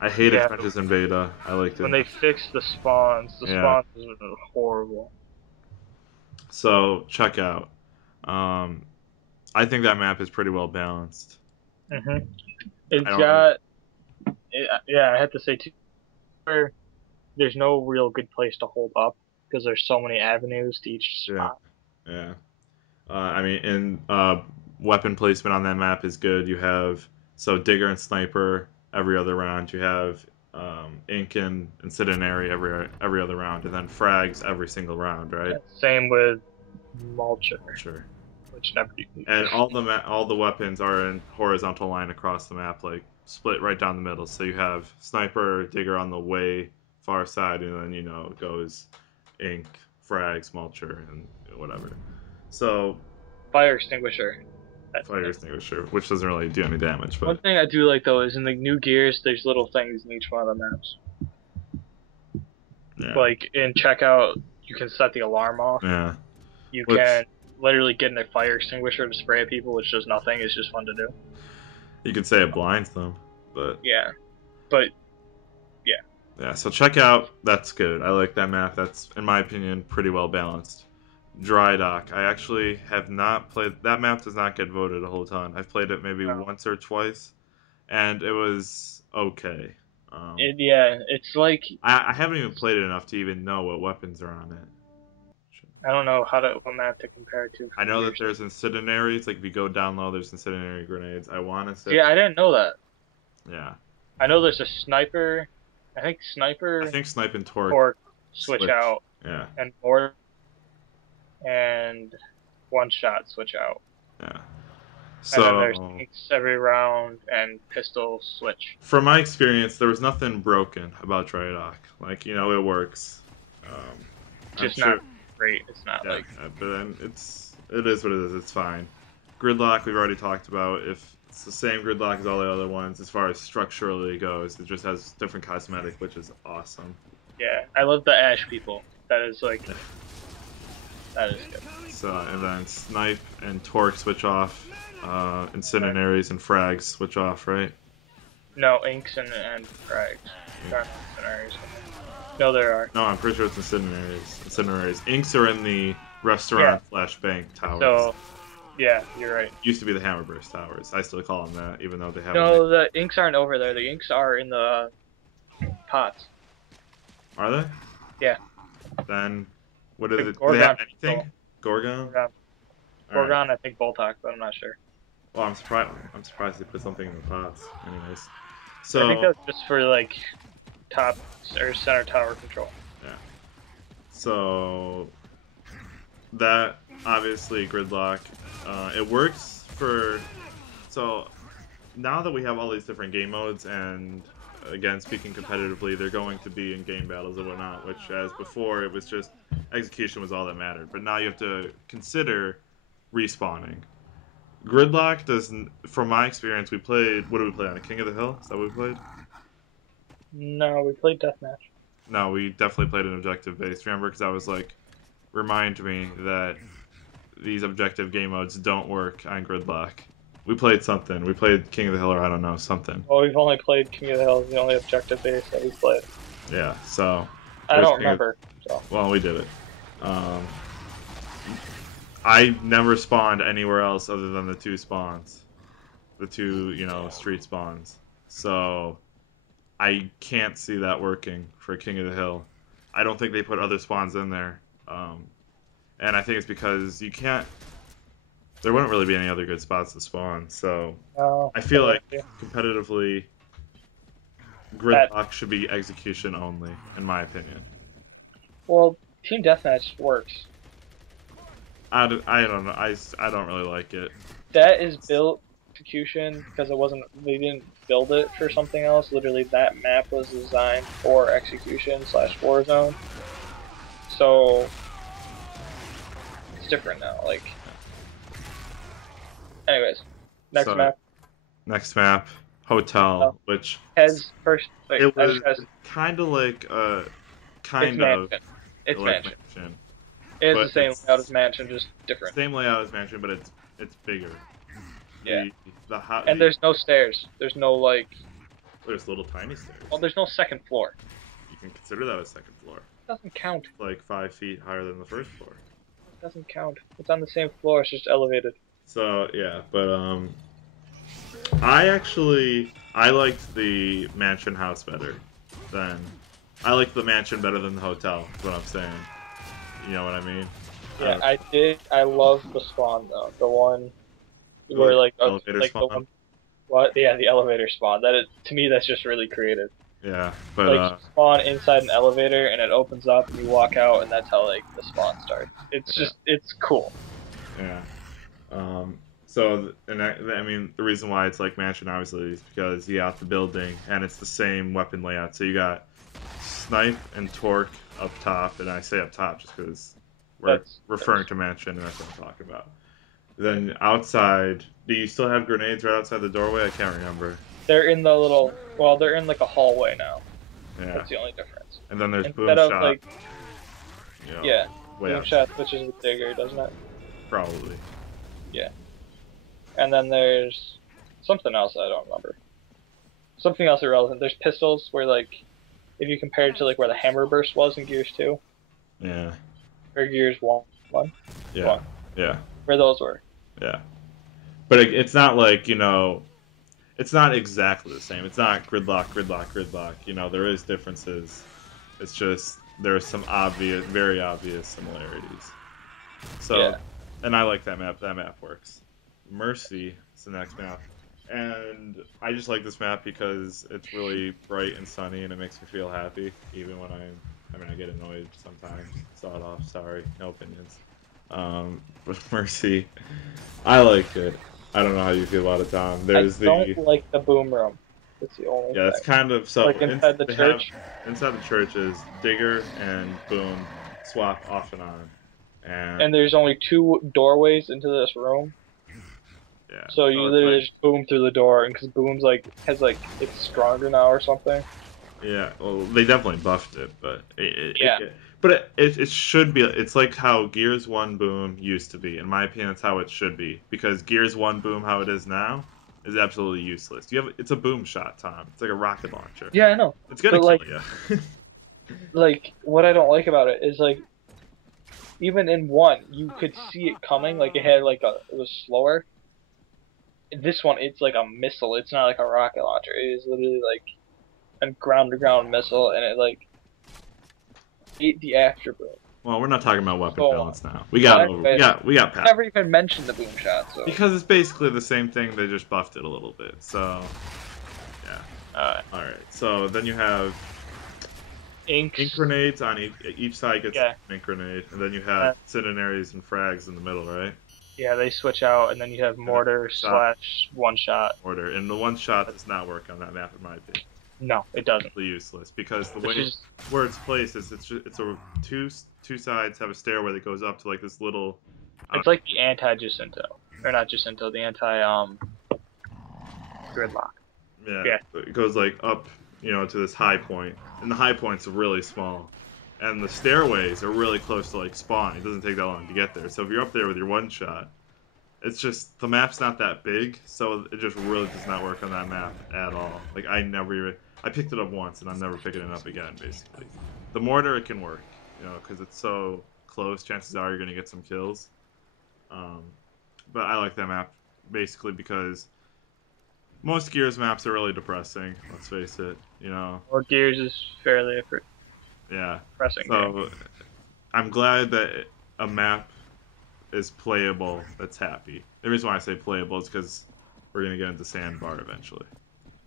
I hated Trenches in beta. I liked it. When they fixed the spawns were horrible. So Checkout. I think that map is pretty well balanced. It's got. I have to say too. There's no real good place to hold up because there's so many avenues to each spot. Yeah. I mean, weapon placement on that map is good. You have Digger and Sniper every other round. You have Ink and Incendiary every other round, and then frags every single round, right? Same with Mulcher. Sure. Which never. And all the weapons are in horizontal line across the map, like split right down the middle. So you have Sniper, Digger on the way far side, and then it goes Ink, frags, Mulcher, and whatever. So Fire extinguisher. Fire extinguisher, which doesn't really do any damage. But one thing I do like though is in the new Gears, there's little things in each one of the maps. Yeah. Like in Checkout, you can set the alarm off. Yeah. You can literally get in a fire extinguisher to spray at people, which does nothing. It's just fun to do. You could say it blinds them, but yeah. Yeah, so Checkout, that's good. I like that map. That's, in my opinion, pretty well balanced. Dry Dock. I actually have not played... That map does not get voted a whole ton. I've played it maybe once or twice, and it was okay. It's like... I haven't even played it enough to even know what weapons are on it. I don't know what map to compare it to. I know that there's incendiaries. Like, if you go down low, there's incendiary grenades. I want to say... Yeah, I didn't know that. Yeah. I know there's a Sniper... I think Snipe and Torque switch out. Yeah. And Mortar and One Shot switch out. Yeah. So and then there's tanks every round and pistol switch. From my experience, there was nothing broken about Dry Dock. Like, it works. Just not great. It's not like. But then it is what it is. It's fine. Gridlock we've already talked about. If it's the same Gridlock as all the other ones as far as structurally goes. It just has different cosmetic, which is awesome. Yeah, I love the ash people. That is like... That is good. So, and then Snipe and Torque switch off. Incendiaries and frags switch off, right? No, Inks and frags. There aren't incendiaries. No, there are. No, I'm pretty sure it's Incendiaries. Inks are in the restaurant/bank towers. So... Yeah, you're right. Used to be the Hammerburst Towers. I still call them that, even though they have. No, the Inks aren't over there. The Inks are in the pots. Are they? Yeah. Then, what is it? Do they have anything? Gorgon. Gorgon, right. I think Boltok, but I'm not sure. Well, I'm surprised they put something in the pots. Anyways, so I think that's just for like top or center tower control. Yeah. So that obviously Gridlock. It works for... So, now that we have all these different game modes and again, speaking competitively, they're going to be in game battles and whatnot. Which, as before, it was just execution was all that mattered. But now you have to consider respawning. Gridlock doesn't. From my experience, we played. What did we play on? A King of the Hill? Is that what we played? No, we played deathmatch. No, we definitely played an objective base. Remember, because I was like, remind me that these objective game modes don't work on Gridlock. We played something. We played King of the Hill, or I don't know, something. Well, we've only played King of the Hill, the only objective base that we played. Yeah, so. I don't remember. So. Well, we did it. I never spawned anywhere else other than the two spawns. The two, street spawns. So, I can't see that working for King of the Hill. I don't think they put other spawns in there. And I think it's because you can't. There wouldn't really be any other good spots to spawn. So I feel like competitively, Gridlock should be execution only, in my opinion. Well, Team Deathmatch works. I don't know. I don't really like it. That is built execution because it wasn't. They didn't build it for something else. Literally, that map was designed for execution / Warzone. So it's different now. Like, anyways, next map. Next map, Hotel, which has first. Wait, it was kind of like It's Mansion. It's the same layout as Mansion, just different. Same layout as Mansion, but it's bigger. Yeah. And there's no stairs. There's no like. There's little tiny stairs. Well, there's no second floor. You can consider that a second floor. It doesn't count. It's like 5 feet higher than the first floor. It doesn't count. It's on the same floor. It's just elevated. So yeah, but I liked the Mansion house better than. I like the Mansion better than the Hotel. Is what I'm saying. You know what I mean? Yeah, I did. I love the spawn though. The one where elevator spawn. The one, what? Yeah, the elevator spawn. To me, that's just really creative. Yeah, but you spawn inside an elevator and it opens up and you walk out and that's how the spawn starts. It's just it's cool. Yeah. So the reason why it's like Mansion obviously is because you got the building and it's the same weapon layout. So you got Snipe and Torque up top, and I say up top just because we're referring to Mansion and that's what I'm talking about. Then outside, do you still have grenades right outside the doorway? I can't remember. They're in they're in like a hallway now. Yeah. That's the only difference. And then there's Boom Shot. Boom Shot switches with Digger, doesn't it? Probably. Yeah. And then there's something else I don't remember. Something else irrelevant. There's pistols where if you compare it to where the hammer burst was in Gears 2. Yeah. Or Gears 1. Yeah. 1. Yeah. Where those were. Yeah. But it's not it's not exactly the same. It's not gridlock. There is differences. It's just there are some very obvious similarities. So, and I like that map. That map works. Mercy is the next map. And I just like this map because it's really bright and sunny and it makes me feel happy, even when I get annoyed sometimes. Saw it off, sorry, no opinions. But Mercy, I like it. I don't know how you feel about it, Tom. I don't like the boom room. That's the only thing. It's kind of so. Inside the church? Inside the church is Digger and Boom swap off and on. And there's only 2 doorways into this room. Yeah. So you literally just boom through the door, and because Boom's it's stronger now or something. Yeah, well, they definitely buffed it, but it should be. It's like how Gears 1 Boom used to be. In my opinion, that's how it should be. Because Gears 1 Boom, how it is now, is absolutely useless. It's a boom shot, Tom. It's like a rocket launcher. Yeah, I know. It's gonna kill you. What I don't like about it is even in 1, you could see it coming. It had it was slower. This one, it's like a missile. It's not like a rocket launcher. It is literally a ground-to-ground missile, and it ate the afterburn. Well, we're not talking about weapon balance now. We got past. Never even mentioned the boom shot. So. Because it's basically the same thing. They just buffed it a little bit. So, yeah. All right. So then you have ink grenades on each side gets an ink grenade, and then you have incendiaries and frags in the middle, right? Yeah, they switch out, and then you have mortar / one shot. Mortar, and the one shot does not work on that map, in my opinion. No, it doesn't. Completely useless because the Which way is where it's placed is it's a two sides have a stairway that goes up to like this little. it's like the anti Jacinto, or not Jacinto, the anti Gridlock. Yeah, Yeah. it goes like up, to this high point, and the high point's really small, and the stairways are really close to like spawn. It doesn't take that long to get there. So if you're up there with your one shot, it's just the map's not that big, so it just really does not work on that map at all. Like I picked it up once, and I'm never picking it up again. Basically, the mortar it can work, because it's so close. Chances are you're gonna get some kills. But I like that map basically because most Gears maps are really depressing. Let's face it. Or Gears is fairly Yeah. depressing. So I'm glad that a map is playable. That's happy. The reason why I say playable is because we're gonna get into Sandbar eventually.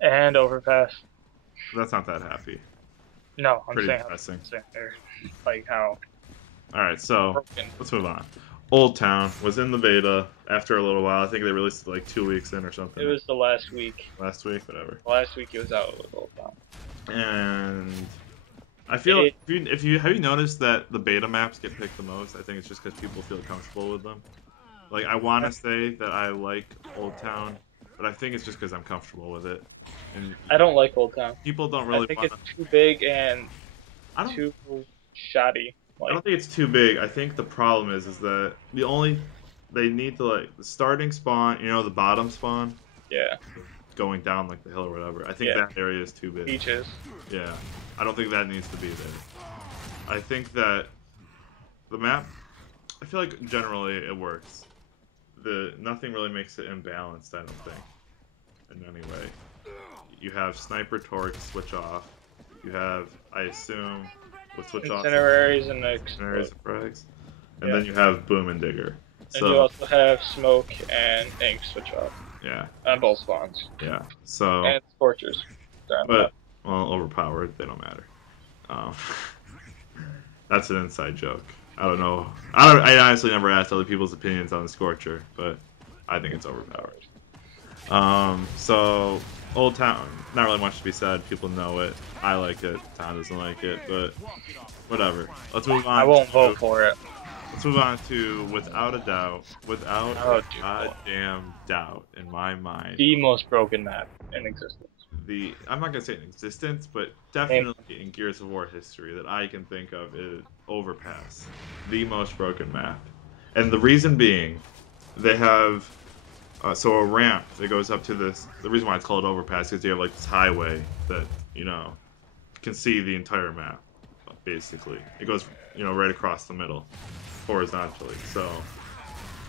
And Overpass. That's not that happy. No, I'm Pretty saying depressing. like how. All right, so Broken. let's move on. Old Town was in the beta after a little while. I think they released it like 2 weeks in or something. It was the last week. Last week, whatever. Last week it was out with Old Town. And I feel like if you have you noticed that the beta maps get picked the most? I think it's just because people feel comfortable with them. Like I want to say that I like Old Town, but I think it's just because I'm comfortable with it. And I don't like Old Town. people don't really. I think wanna, it's too big and I too shoddy. I don't think it's too big. I think the problem is that they need to like the starting spawn, the bottom spawn. Yeah. Going down like the hill or whatever. I think that area is too big. Beaches. Yeah. I don't think that needs to be there. I think that the map, I feel like generally it works. Nothing really makes it imbalanced, I don't think. In any way. You have Sniper Torque switch off. You have, I assume, with switch off. Incineraries and Incineraries and frags. And then you have Boom and Digger. And you also have Smoke and Ink switch off. Yeah. On both spawns. Yeah. So. And Scorchers. But, well, overpowered, they don't matter. That's an inside joke. I don't know. I honestly never asked other people's opinions on the Scorcher, but I think it's overpowered. So Old Town, not really much to be said. People know it. I like it. Town doesn't like it, but whatever. Let's move on. I won't vote for it. Let's move on to without a goddamn doubt in my mind. The most broken map in existence. I'm not gonna say in existence, but definitely in Gears of War history that I can think of is Overpass, the most broken map, and the reason being, they have a ramp that goes up to this. The reason why it's called Overpass is you have like this highway that can see the entire map, basically. It goes right across the middle, horizontally. So,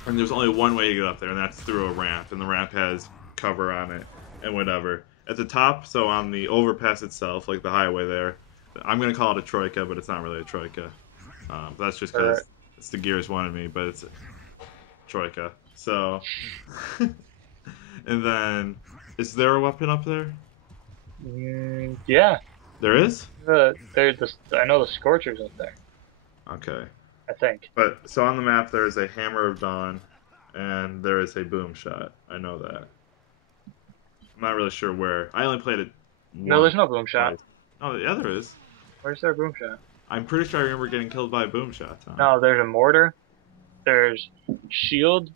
and there's only one way to get up there, and that's through a ramp, and the ramp has cover on it and whatever. At the top, so on the overpass itself, like the highway there, I'm going to call it a troika, but it's not really a troika. That's just because it's the Gears 1 in me, but it's a troika. So, and then, is there a weapon up there? Yeah. There is? I know the Scorcher's up there. Okay. I think. But, so on the map there is a Hammer of Dawn, and there is a Boom Shot. I know that. I'm not really sure where. I only played it once. No, there's no Boom Shot. Oh, yeah, there is. Where's there a Boom Shot? I'm pretty sure I remember getting killed by a Boom Shot, Tom. No, there's a Mortar. There's Shield,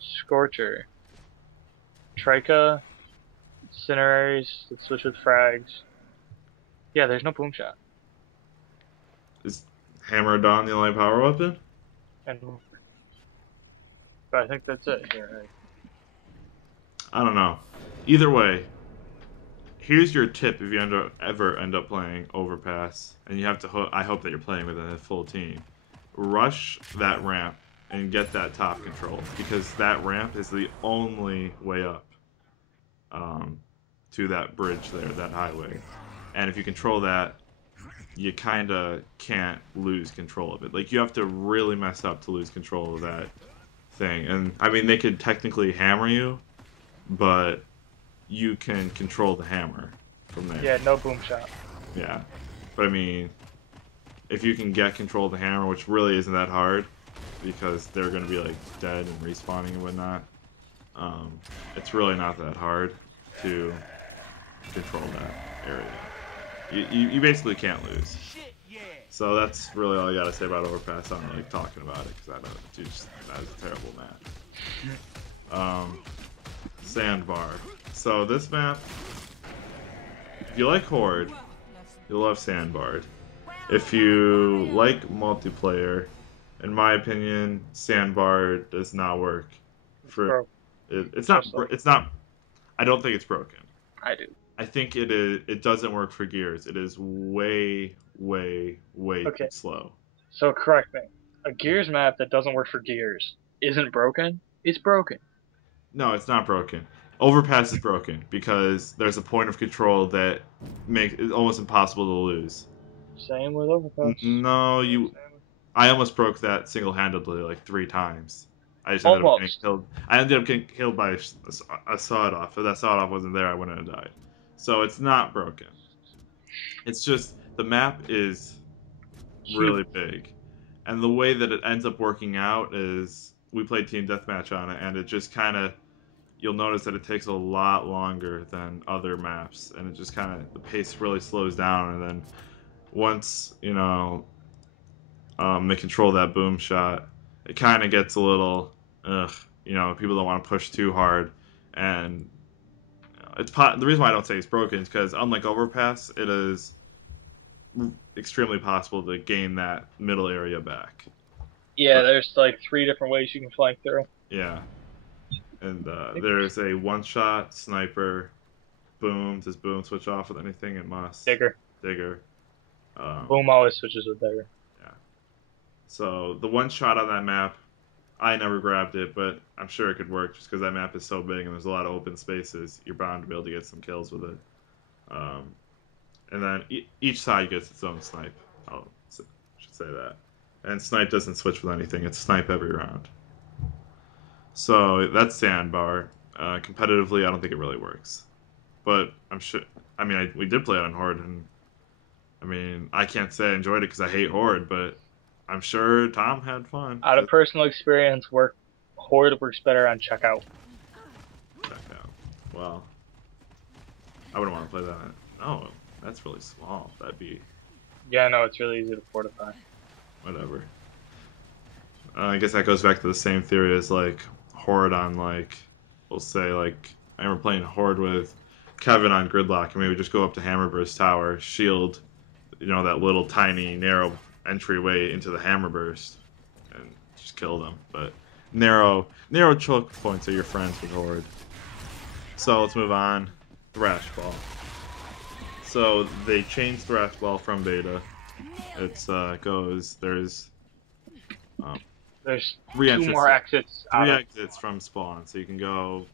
Scorcher, Trika, Incineraries that switch with frags. Yeah, there's no Boom Shot. Is Hammer of Dawn the only power weapon? But I think that's it here. I don't know. Either way, here's your tip if you ever end up playing Overpass, and you have to. I hope that you're playing with a full team. Rush that ramp and get that top control, because that ramp is the only way up to that bridge there, that highway. And if you control that, you kind of can't lose control of it. Like, you have to really mess up to lose control of that thing. And I mean, they could technically hammer you, but you can control the hammer from there. Yeah, no Boom Shot. Yeah. But I mean, if you can get control of the hammer, which really isn't that hard, because they're going to be like dead and respawning and whatnot, it's really not that hard to control that. area. You basically can't lose. So that's really all I gotta say about Overpass. I don't like talking about it because I don't. That is a terrible map. Sandbar. So this map, if you like Horde, you'll love Sandbar. If you like multiplayer, in my opinion, Sandbar does not work. It's not. I don't think it's broken. I do. I think it is. It doesn't work for Gears. It is way too slow. So correct me. A Gears map that doesn't work for Gears isn't broken. It's broken. No, it's not broken. Overpass is broken because there's a point of control that makes it almost impossible to lose. Same with Overpass. No, I almost broke that single-handedly like 3 times. I just ended up getting killed. I ended up getting killed by a sawed-off. If that sawed-off wasn't there, I wouldn't have died. So it's not broken. It's just the map is really big, and the way that it ends up working out is we played team deathmatch on it, and it just kind of, you'll notice that it takes a lot longer than other maps, and it just kind of, the pace really slows down, and then once, you know, they control that boom shot, it kind of gets a little, you know, people don't want to push too hard, and the reason why I don't say it's broken is because unlike Overpass, it is extremely possible to gain that middle area back. Yeah, there's like 3 different ways you can flank through. Yeah. And there's a one-shot, sniper, boom. Does boom switch off with anything? It must. Digger. Boom always switches with Digger. Yeah. So the one-shot on that map, I never grabbed it, but I'm sure it could work just because that map is so big and there's a lot of open spaces. You're bound to be able to get some kills with it. And then each side gets its own snipe. I should say that. And snipe doesn't switch with anything. It's snipe every round. So that's Sandbar. Competitively, I don't think it really works. But I'm sure. I mean, we did play it on Horde, and I mean, I can't say I enjoyed it because I hate Horde, but I'm sure Tom had fun. Out of personal experience, Horde works better on Checkout. Checkout. Well, I wouldn't want to play that. No, that's really small. That'd be. Yeah, no, it's really easy to fortify. Whatever. I guess that goes back to the same theory as like Horde on like, we'll say like I remember playing Horde with Kevin on Gridlock, and we would just go up to Hammerburst Tower, shield, you know, that little tiny narrow entryway into the Hammerburst, and just kill them. But narrow choke points are your friends with Horde. So let's move on. Thrashball. So they changed Thrashball from beta. It's there's 2 more exits. 3 exits from spawn, so you can go,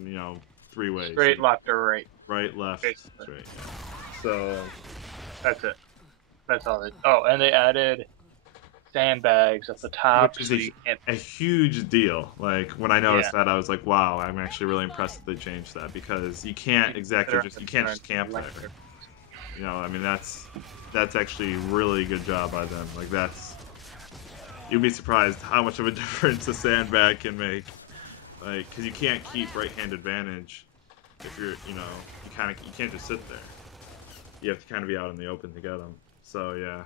you know, 3 ways. Straight, left, or right. Right, left, Basically. straight. Yeah. So that's it. That's all they. Oh, and they added sandbags at the top, which is a huge deal. Like when I noticed that, I was like, wow, I'm actually really impressed that they changed that, because you can't exactly just camp there. You know, I mean, that's actually a really good job by them. Like you'd be surprised how much of a difference a sandbag can make. Like, because you can't keep right-hand advantage if you're, you know, you can't just sit there. You have to kind of be out in the open to get them. So yeah.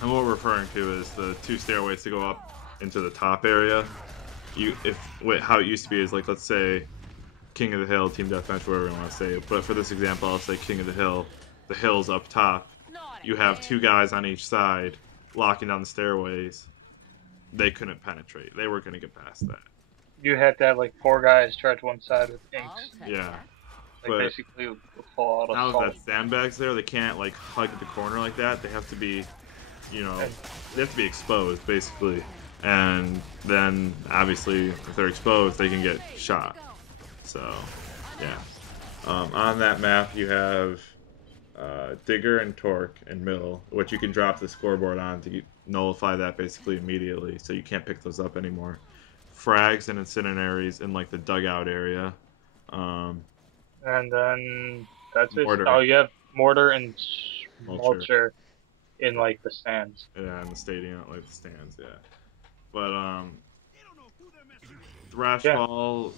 And what we're referring to is the 2 stairways to go up into the top area. How it used to be is, like, let's say King of the Hill, Team Deathmatch, whatever you want to say. But for this example, I'll say King of the Hill. The hill's up top. You have 2 guys on each side locking down the stairways. They couldn't penetrate. They weren't going to get past that. You had to have like 4 guys charge one side with inks. Yeah. Like basically fall out of now that sandbags there, they can't like hug the corner like that. They have to be, you know, they have to be exposed basically. And then obviously if they're exposed, they can get shot. So, yeah. On that map, you have Digger and Torque and Mill, which you can drop the scoreboard on to nullify that basically immediately, so you can't pick those up anymore. Frags and incendiaries in like the dugout area. And then that's it. Mortar. Oh, you have mortar and mulcher in like the stands. Yeah, in the stadium, like the stands. Yeah, but Thrashball,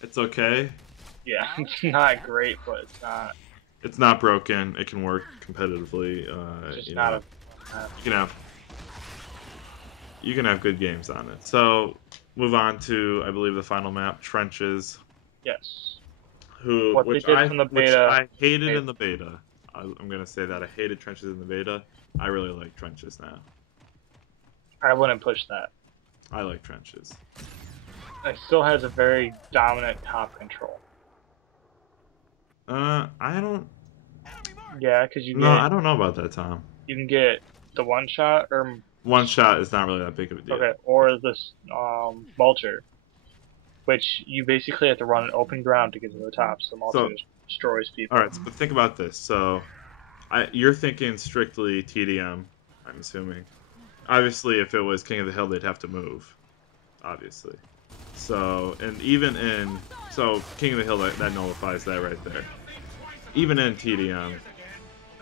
it's okay. Yeah, it's not great, but it's not. It's not broken. It can work competitively. It's just You not know, a. you can have good games on it. So move on to, I believe, the final map, Trenches. Yes. Who, What they did from the which beta. I hated in the beta. I'm gonna say that I hated Trenches in the beta. I really like Trenches now. I wouldn't push that. I like Trenches. It still has a very dominant top control. I don't. Yeah, because No, I don't know about that, Tom. you can get the one shot or One shot is not really that big of a deal. okay, or this mulcher, which you basically have to run an open ground to get to the top. So mulcher just destroys people. All right, but think about this. So, you're thinking strictly TDM. I'm assuming. Obviously, if it was King of the Hill, they'd have to move. Obviously. So, and even in King of the Hill, that nullifies that right there. Even in TDM,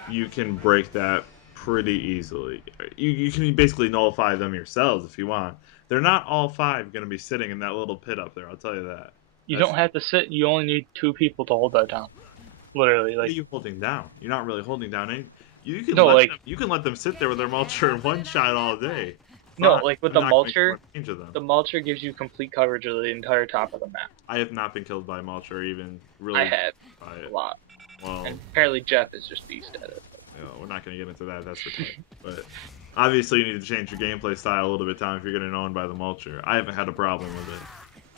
you can break that pretty easily. You can basically nullify them yourselves if you want. They're not all 5 going to be sitting in that little pit up there, I'll tell you that. You don't have to sit, you only need 2 people to hold that down. Literally, What are you holding down? You're not really holding down any. You can let them sit there with their mulcher and one shot all day. No, like with the mulcher, the mulcher gives you complete coverage of the entire top of the map. I have not been killed by mulcher even really. I have a lot. Well, and apparently Jeff is just beast at it. We're not going to get into that. That's for sure. But obviously, you need to change your gameplay style a little bit, Tom, if you're getting owned by the mulcher. I haven't had a problem with it.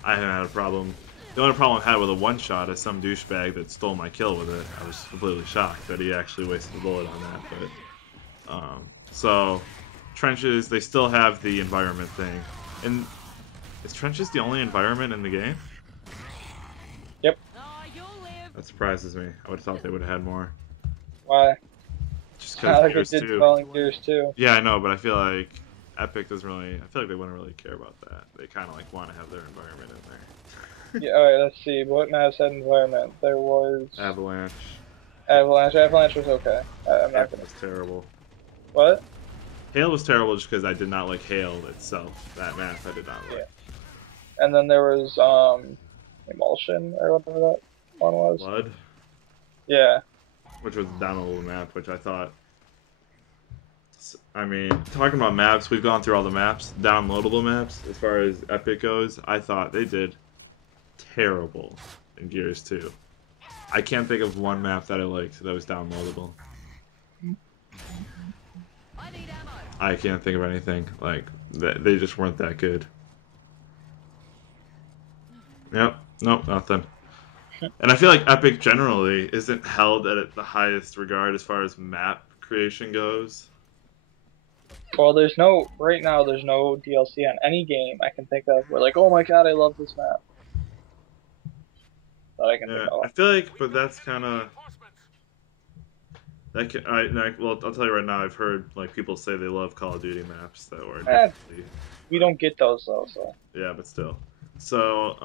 I haven't had a problem. The only problem I had with a one-shot is some douchebag that stole my kill with it. I was completely shocked that he actually wasted a bullet on that. But so Trenches, they still have the environment thing. And is Trenches the only environment in the game? Yep. That surprises me. I would have thought they would have had more. Why? Just because Gears 2. Gears 2. Yeah, I know, but I feel like Epic doesn't really. I feel like they wouldn't really care about that. They kind of like want to have their environment in there. Yeah, alright, let's see. What maps had environment? There was Avalanche. Avalanche was okay. I'm not gonna. Was terrible. What? Hail was terrible just because I did not like Hail itself. That map I did not like. Yeah. And then there was Emulsion or whatever that one was. Blood. Yeah. Which was a downloadable map, which I thought. I mean, talking about maps, we've gone through all the maps, downloadable maps. As far as Epic goes, I thought they did terrible in Gears 2. I can't think of one map that I liked that was downloadable. I can't think of anything. Like, they just weren't that good. Yep. Nope, nothing. And I feel like Epic generally isn't held at the highest regard as far as map creation goes. Well, right now there's no DLC on any game I can think of where like, oh my god, I love this map. That I can think of. I feel like, but that's kind of... Well, I'll tell you right now, I've heard like people say they love Call of Duty maps that were... We don't get those though, so... Yeah, but still. So,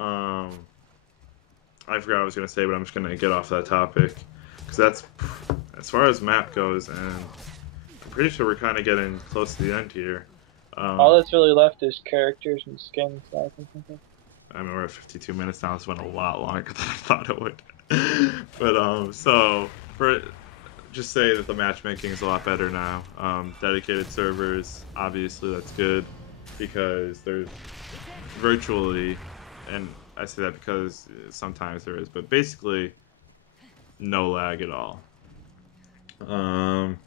I forgot what I was going to say, but I'm just going to get off that topic. Because that's, as far as map goes, and I'm pretty sure we're kind of getting close to the end here. All that's really left is characters and skins that I can think of. I mean, we're at 52 minutes now. This went a lot longer than I thought it would. But, so, just say that the matchmaking is a lot better now. Dedicated servers, obviously that's good, because there's virtually, and I say that because sometimes there is, but basically no lag at all. And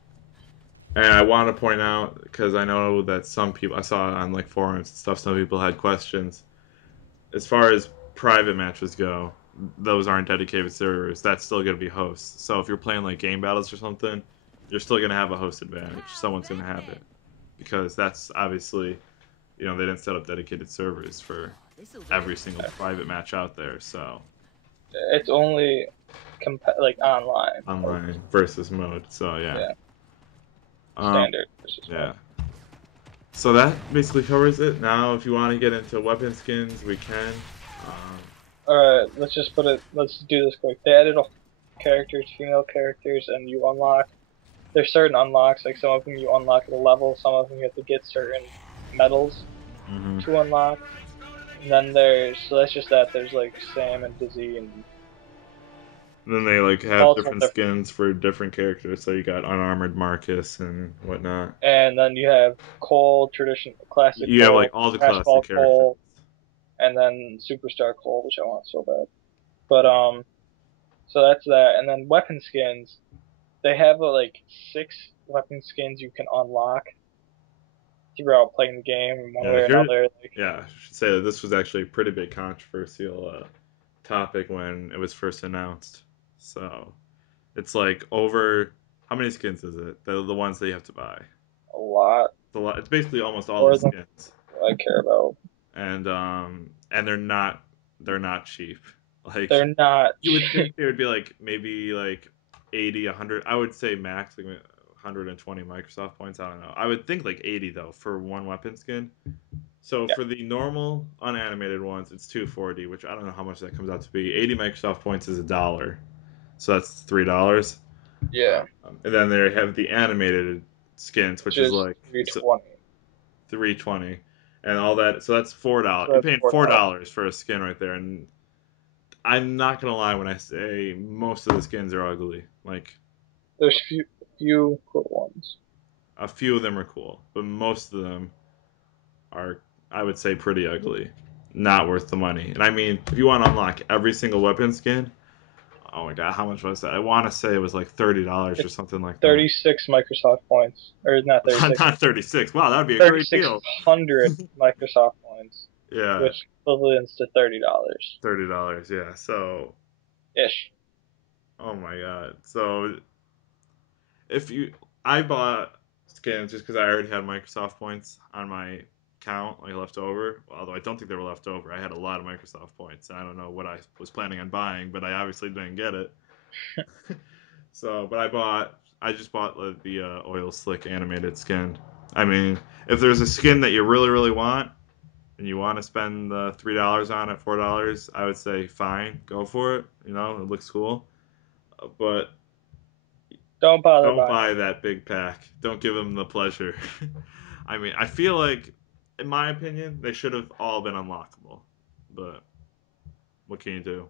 I want to point out, because I know that some people, I saw on like forums and stuff, some people had questions. As far as private matches go, those aren't dedicated servers. That's still going to be hosts. So if you're playing like game battles or something, you're still going to have a host advantage. Someone's going to have it. Because that's obviously, they didn't set up dedicated servers for every single private match out there. So it's only like online. Online versus mode. So yeah. Standard versus mode. Yeah. So that basically covers it. Now, if you want to get into weapon skins, we can. Alright, let's do this quick. They added characters, female characters, and you unlock. There's certain unlocks, like some of them you unlock at a level, some of them you have to get certain medals to unlock. And then there's, so that's just that, there's like Sam and Dizzy and And then they like have Also different different. skins for different characters. So you got unarmored Marcus and whatnot. And then you have Cole, traditional, classic You have like Cole, all the classic Basketball characters. Cole, and then Superstar Cole, which I want so bad. But so that's that. And then weapon skins. They have like 6 weapon skins you can unlock throughout playing the game in one Yeah, way or here. another. Like, Yeah, I should say that this was actually a pretty big controversial topic when it was first announced. So it's like over how many skins is it? The ones that you have to buy. a lot It's a lot. It's basically almost all the more than skins, I care about. and they're not cheap. Like They're not you would cheap. think they would be like maybe like 80, 100. I would say max like 120 Microsoft points. I don't know. I would think like 80 though for one weapon skin. So Yeah. for the normal unanimated ones, it's 240, which I don't know how much that comes out to be. 80 Microsoft points is $1, so that's $3. Yeah. And then they have the animated skins, Which which is is like 320. 320, and all that. So that's $4. So You're that's paying $4. $4 for a skin right there, and I'm not gonna lie when I say most of the skins are ugly. Like There's few cool ones. a few of them are cool, but most of them are, I would say, pretty ugly. Not worth the money. And I mean, if you want to unlock every single weapon skin, oh my god, how much was that? I want to say it was like $30 or It's something like that. 36 Microsoft points, or not 36, Not 36. Wow, that would be a great deal. 3,600 Microsoft points, Yeah, which equivalents to $30 $30. Yeah. So, ish. oh my god. So if you, I bought skins just because I already had Microsoft points on my account, like left over. Although I don't think they were left over. I had a lot of Microsoft points. I don't know what I was planning on buying, but I obviously didn't get it. So, but I just bought the oil slick animated skin. I mean, if there's a skin that you really, really want, and you want to spend the $3 on it, $4, I would say fine, go for it. You know, it looks cool. But Don't bother don't buying buy that big pack. Don't give them the pleasure. I mean, I feel like, in my opinion, they should have all been unlockable. But what can you do?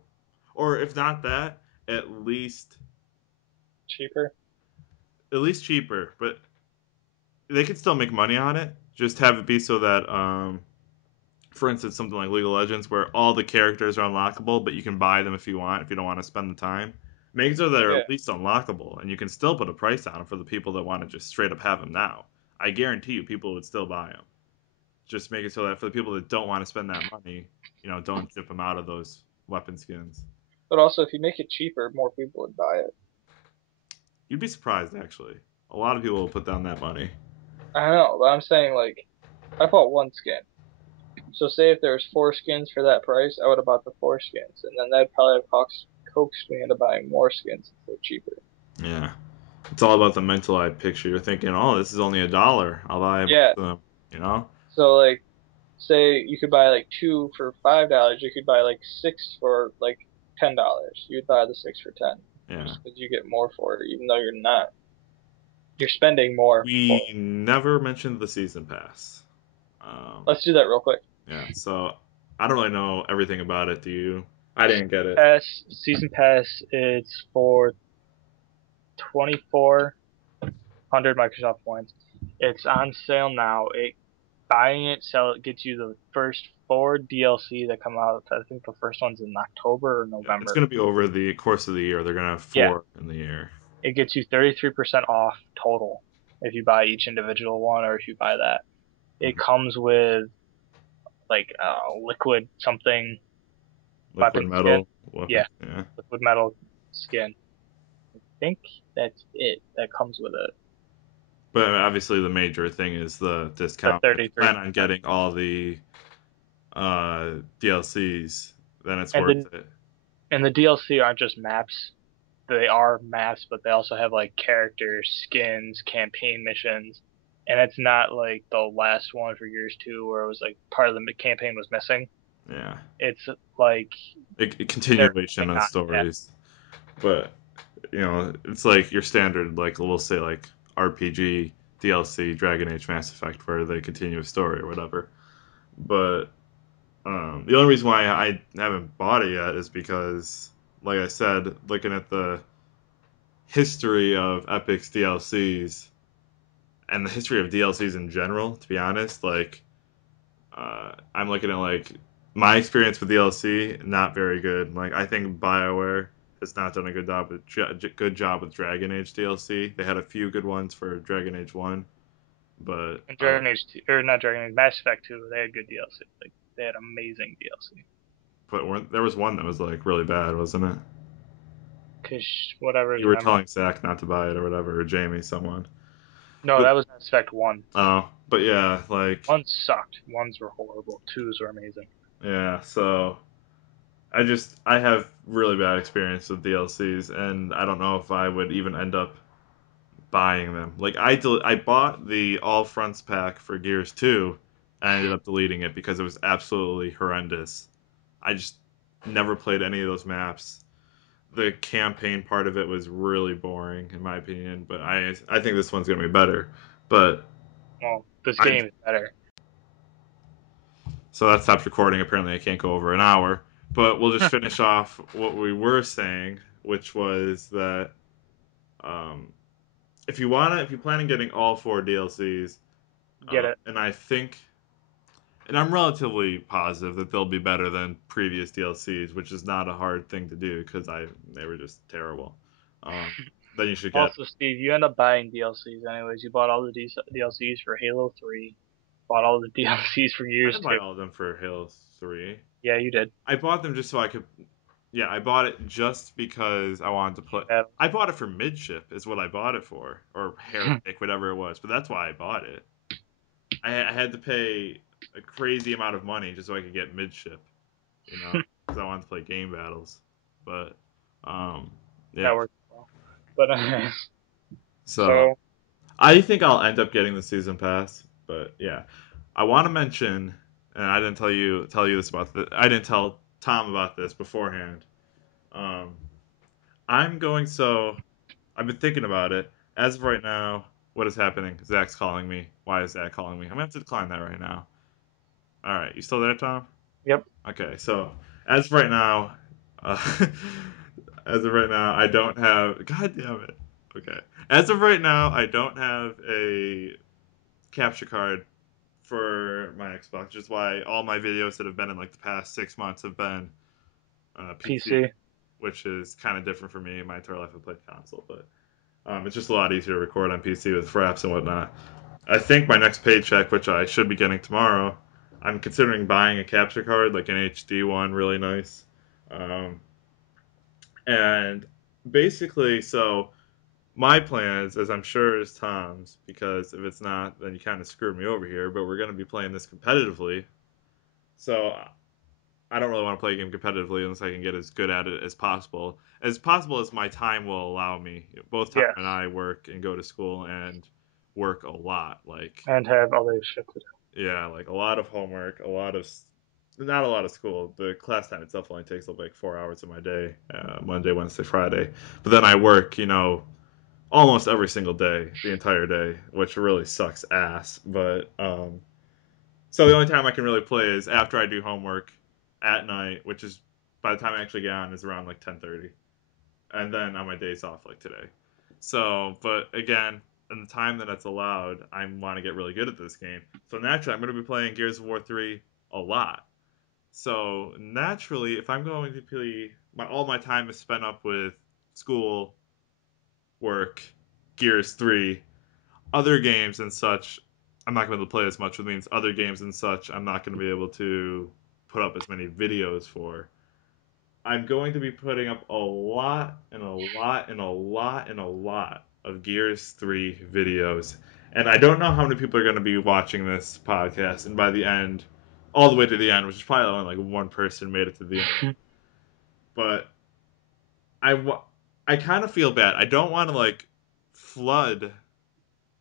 Or if not that, at least cheaper. cheaper. But they could still make money on it. Just have it be so that, for instance, something like League of Legends, where all the characters are unlockable, but you can buy them if you want, if you don't want to spend the time. Make it so they're Yeah. at least unlockable, and you can still put a price on them for the people that want to just straight up have them now. I guarantee you, people would still buy them. Just make it so that for the people that don't want to spend that money, don't ship them out of those weapon skins. But also, if you make it cheaper, more people would buy it. You'd be surprised, actually. A lot of people will put down that money. I don't know, but I'm saying, like, I bought one skin. So say if there was 4 skins for that price, I would have bought the 4 skins, and then that'd probably have coaxed me into buying more skins if they're cheaper. Yeah. It's all about the mental eye picture. You're thinking, oh, this is only $1. I'll buy both Yeah. of them. You know? So like, say you could buy like 2 for $5, you could buy like 6 for like $10. You'd buy the 6 for 10, Yeah. just because you get more for it, even though you're not. You're spending more for We it. never mentioned the season pass. Um, Let's do that real quick. yeah, so I don't really know everything about it. Do you? I didn't get it. Season pass, it's for 2,400 Microsoft points. It's on sale now. Buying it, sell it gets you the first 4 DLC that come out. I think the first one's in October or Yeah, it's November. going to be over the course of the year. They're going to have Yeah, 4 in the year. it gets you 33% off total if you buy each individual one or if you buy that. It Mhm. comes with like liquid something Liquid weapon skin. metal. Weapon. Yeah, Yeah. liquid metal skin. I think that's it that comes with it. But obviously, the major thing is the The discount. If you plan on 33%. getting all the DLCs, then it's And worth then it. and the DLC aren't just maps. They are maps, but they also have like characters, skins, campaign missions. And it's not like the last one for Gears 2 where it was like part of the campaign was missing. Yeah. It's like A they're continuation adding of on. Yeah. stories. But it's like your standard, like we'll say, like RPG DLC, Dragon Age, Mass Effect, where they continue a story or whatever. But the only reason why I haven't bought it yet is because like I said, looking at the history of Epic's DLCs and the history of DLCs in general, to be honest, like I'm looking at like my experience with DLC, not very good. Like I think BioWare has not done a good job with Dragon Age DLC. They had a few good ones for Dragon Age 1, but And Dragon Age 2, or not Dragon Age, Mass Effect 2, they had good DLC. Like they had amazing DLC. there was one that was like really bad, wasn't it? Cause whatever his You were memory. telling Zach not to buy it or whatever, or Jamie, someone. No, But that was Mass Effect 1. but yeah, like Ones sucked. Ones were horrible. Twos were amazing. yeah, so I have really bad experience with DLCs, and I don't know if I would even end up buying them. Like I bought the All Fronts pack for Gears 2. I ended up deleting it because it was absolutely horrendous. I just never played any of those maps. The campaign part of it was really boring in my opinion, but I think this one's gonna be better. But Well, this I game is better. so that stopped recording. Apparently, I can't go over an hour. But we'll just finish off what we were saying, which was that um, if you plan on getting all 4 DLCs, Get it. and I think, and I'm relatively positive that they'll be better than previous DLCs, which is not a hard thing to do because they were just terrible. Then you should get. Also, Steve, you end up buying DLCs anyways. You bought all the DLCs for Halo 3. Bought all the DLCs for I Gears didn't buy 2. all of them for Halo 3. Yeah, you did. I bought them just so I could. Yeah, I bought it just because I wanted to play. Yeah. I bought it for midship, is what I bought it for, or Heretic, whatever it was. But that's why I bought it. I had to pay a crazy amount of money just so I could get midship, because I wanted to play game battles. But yeah. That worked well. But So so I think I'll end up getting the season pass. But yeah, I want to mention, and I didn't tell you this about the. I didn't tell Tom about this beforehand. Um, I'm going so. I've been thinking about it. As of right now, what is happening? Zach's calling me. Why is Zach calling me? I'm gonna have to decline that right now. All right, you still there, Tom? yep. Okay, so as of right now, uh, as of right now, I don't have. God damn it. Okay, as of right now, I don't have a capture card for my Xbox, which is why all my videos that have been in like the past 6 months have been PC, PC. which is kind of different for me. My entire life I've played console, but it's just a lot easier to record on PC with fraps and whatnot. I think my next paycheck, which I should be getting tomorrow, I'm considering buying a capture card, like an HD one, really nice. Um, and basically, so my plans, as I'm sure is Tom's, because if it's not, then you kind of screwed me over here. But we're going to be playing this competitively, so I don't really want to play a game competitively unless I can get as good at it as possible as my time will allow me. Both Tom Yes. and I work and go to school and work a lot, like And have other shit to do. yeah, like a lot of homework, not a lot of school. The class time itself only takes up like 4 hours of my day, Monday, Wednesday, Friday. But then I work, almost every single day, the entire day, which really sucks ass. But so the only time I can really play is after I do homework at night, which is by the time I actually get on is around like 10:30, and then on my days off like today. So, but again, in the time that it's allowed, I want to get really good at this game. So naturally, I'm going to be playing Gears of War 3 a lot. So naturally, if I'm going to play, all my time is spent up with school, work, Gears 3, other games and such. I'm not going to be able to play as much, which means other games and such I'm not going to be able to put up as many videos for. I'm going to be putting up a lot and a lot and a lot and a lot of Gears 3 videos. And I don't know how many people are going to be watching this podcast. And by the end, all the way to the end, which is probably only like one person made it to the end. But I kind of feel bad. I don't want to like flood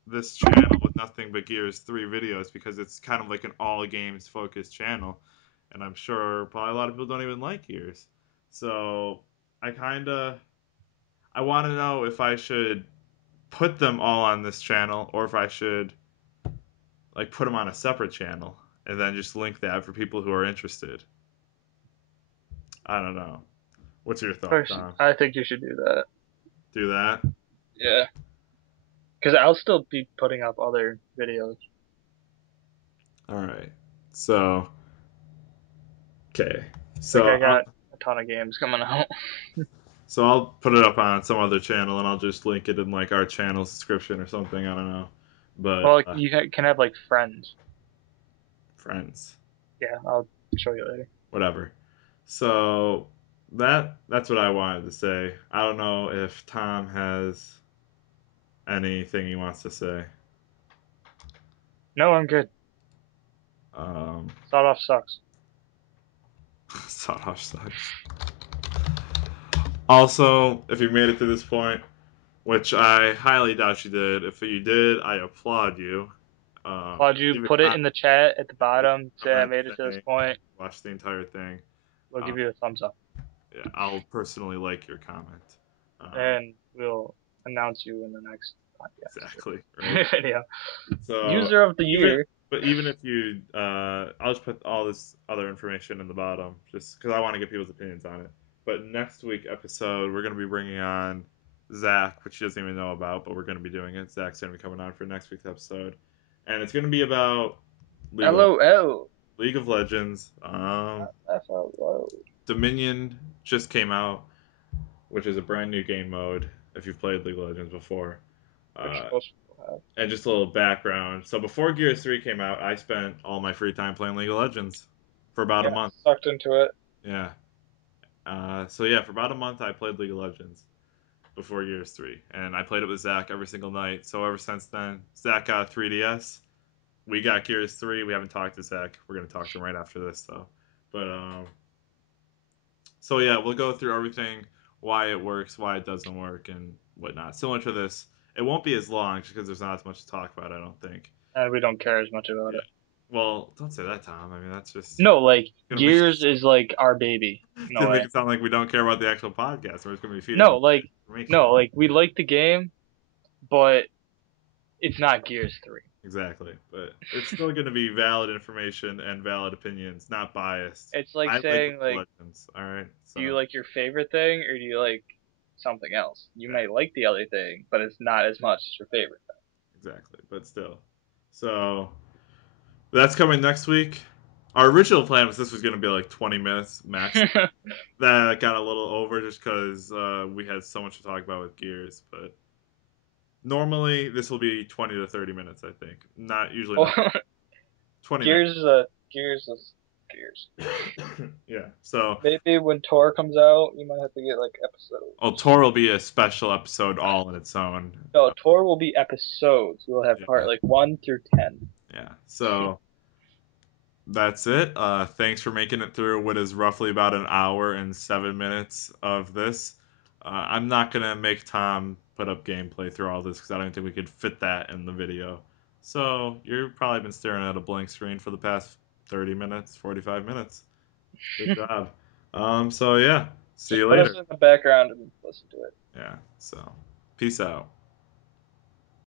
this channel with nothing but Gears 3 videos because it's kind of like an all games focused channel. And I'm sure probably a lot of people don't even like Gears. So I want to know if I should put them all on this channel or if I should like put them on a separate channel and then just link that for people who are interested. I don't know. What's your thought, Tom? I think you should do that. Do that? Yeah. Because I'll still be putting up other videos. All right. So, okay. Like So I got a ton of games coming out. I'll put it up on some other channel, and I'll just link it in like our channel description or something. I don't know, but Well, you can have like friends. friends, Yeah, I'll show you later. whatever. So that's what I wanted to say. I don't know if Tom has anything he wants to say. No, I'm good. Um, Sawed off sucks. Sawed Off sucks. Also, if you made it to this point, which I highly doubt you did, if you did, I applaud you. Claude, you Leave a put it in the chat at the bottom. Say I comment made it to this saying point. watch the entire thing. We'll Uh, give you a thumbs up, yeah, I'll personally like your comment. and we'll announce you in the next podcast Exactly. Right. video. So User of the year. but even if you, I'll just put all this other information in the bottom, just because I want to get people's opinions on it. But next week episode, we're gonna be bringing on Zach, which he doesn't even know about, but we're gonna be doing it. Zach's gonna be coming on for next week's episode, and it's gonna be about LOL. League of Legends. FLO. Dominion just came out, which is a brand new game mode. If you've played League of Legends before. And just a little background. So before Gears 3 came out, I spent all my free time playing League of Legends for about a month. Sucked into it. Yeah. So yeah, for about a month I played League of Legends before Gears 3, and I played it with Zach every single night. So ever since then, Zach got a 3DS. We got Gears 3. We haven't talked to Zach. We're gonna talk to him right after this though. But so yeah, we'll go through everything, why it works, why it doesn't work, and whatnot. Similar to this, it won't be as long just because there's not as much to talk about. I don't think. And we don't care as much about it. Well, don't say that, Tom. I mean, that's just No, like Gears make, is like our baby. No way. Make it sound like we don't care about the actual podcast. We're just gonna be feeding. No, like we like the game, but it's not Gears 3. Exactly, but it's still going to be valid information and valid opinions, not biased. It's like saying like, Legends, all right. So. Do you like your favorite thing or do you like something else? You might like the other thing, but it's not as much as your favorite thing. Exactly, but still. So that's coming next week. Our original plan was this was going to be like 20 minutes max. That got a little over just because we had so much to talk about with Gears, but. Normally, this will be 20 to 30 minutes, I think. Not usually. Not 20 Gears minutes. Gears is Gears. Yeah, so... Maybe when Tor comes out, you might have to get, like, episodes. Oh, Tor will be a special episode all on its own. No, Tor will be episodes. We'll have part, like, 1 through 10. Yeah, so... That's it. Thanks for making it through what is roughly about an hour and 7 minutes of this. I'm not going to make Tom put up gameplay through all this because I don't think we could fit that in the video. So you've probably been staring at a blank screen for the past 30 minutes, 45 minutes. Good job. So yeah, see you later. Put us in the background and listen to it. Yeah, so peace out.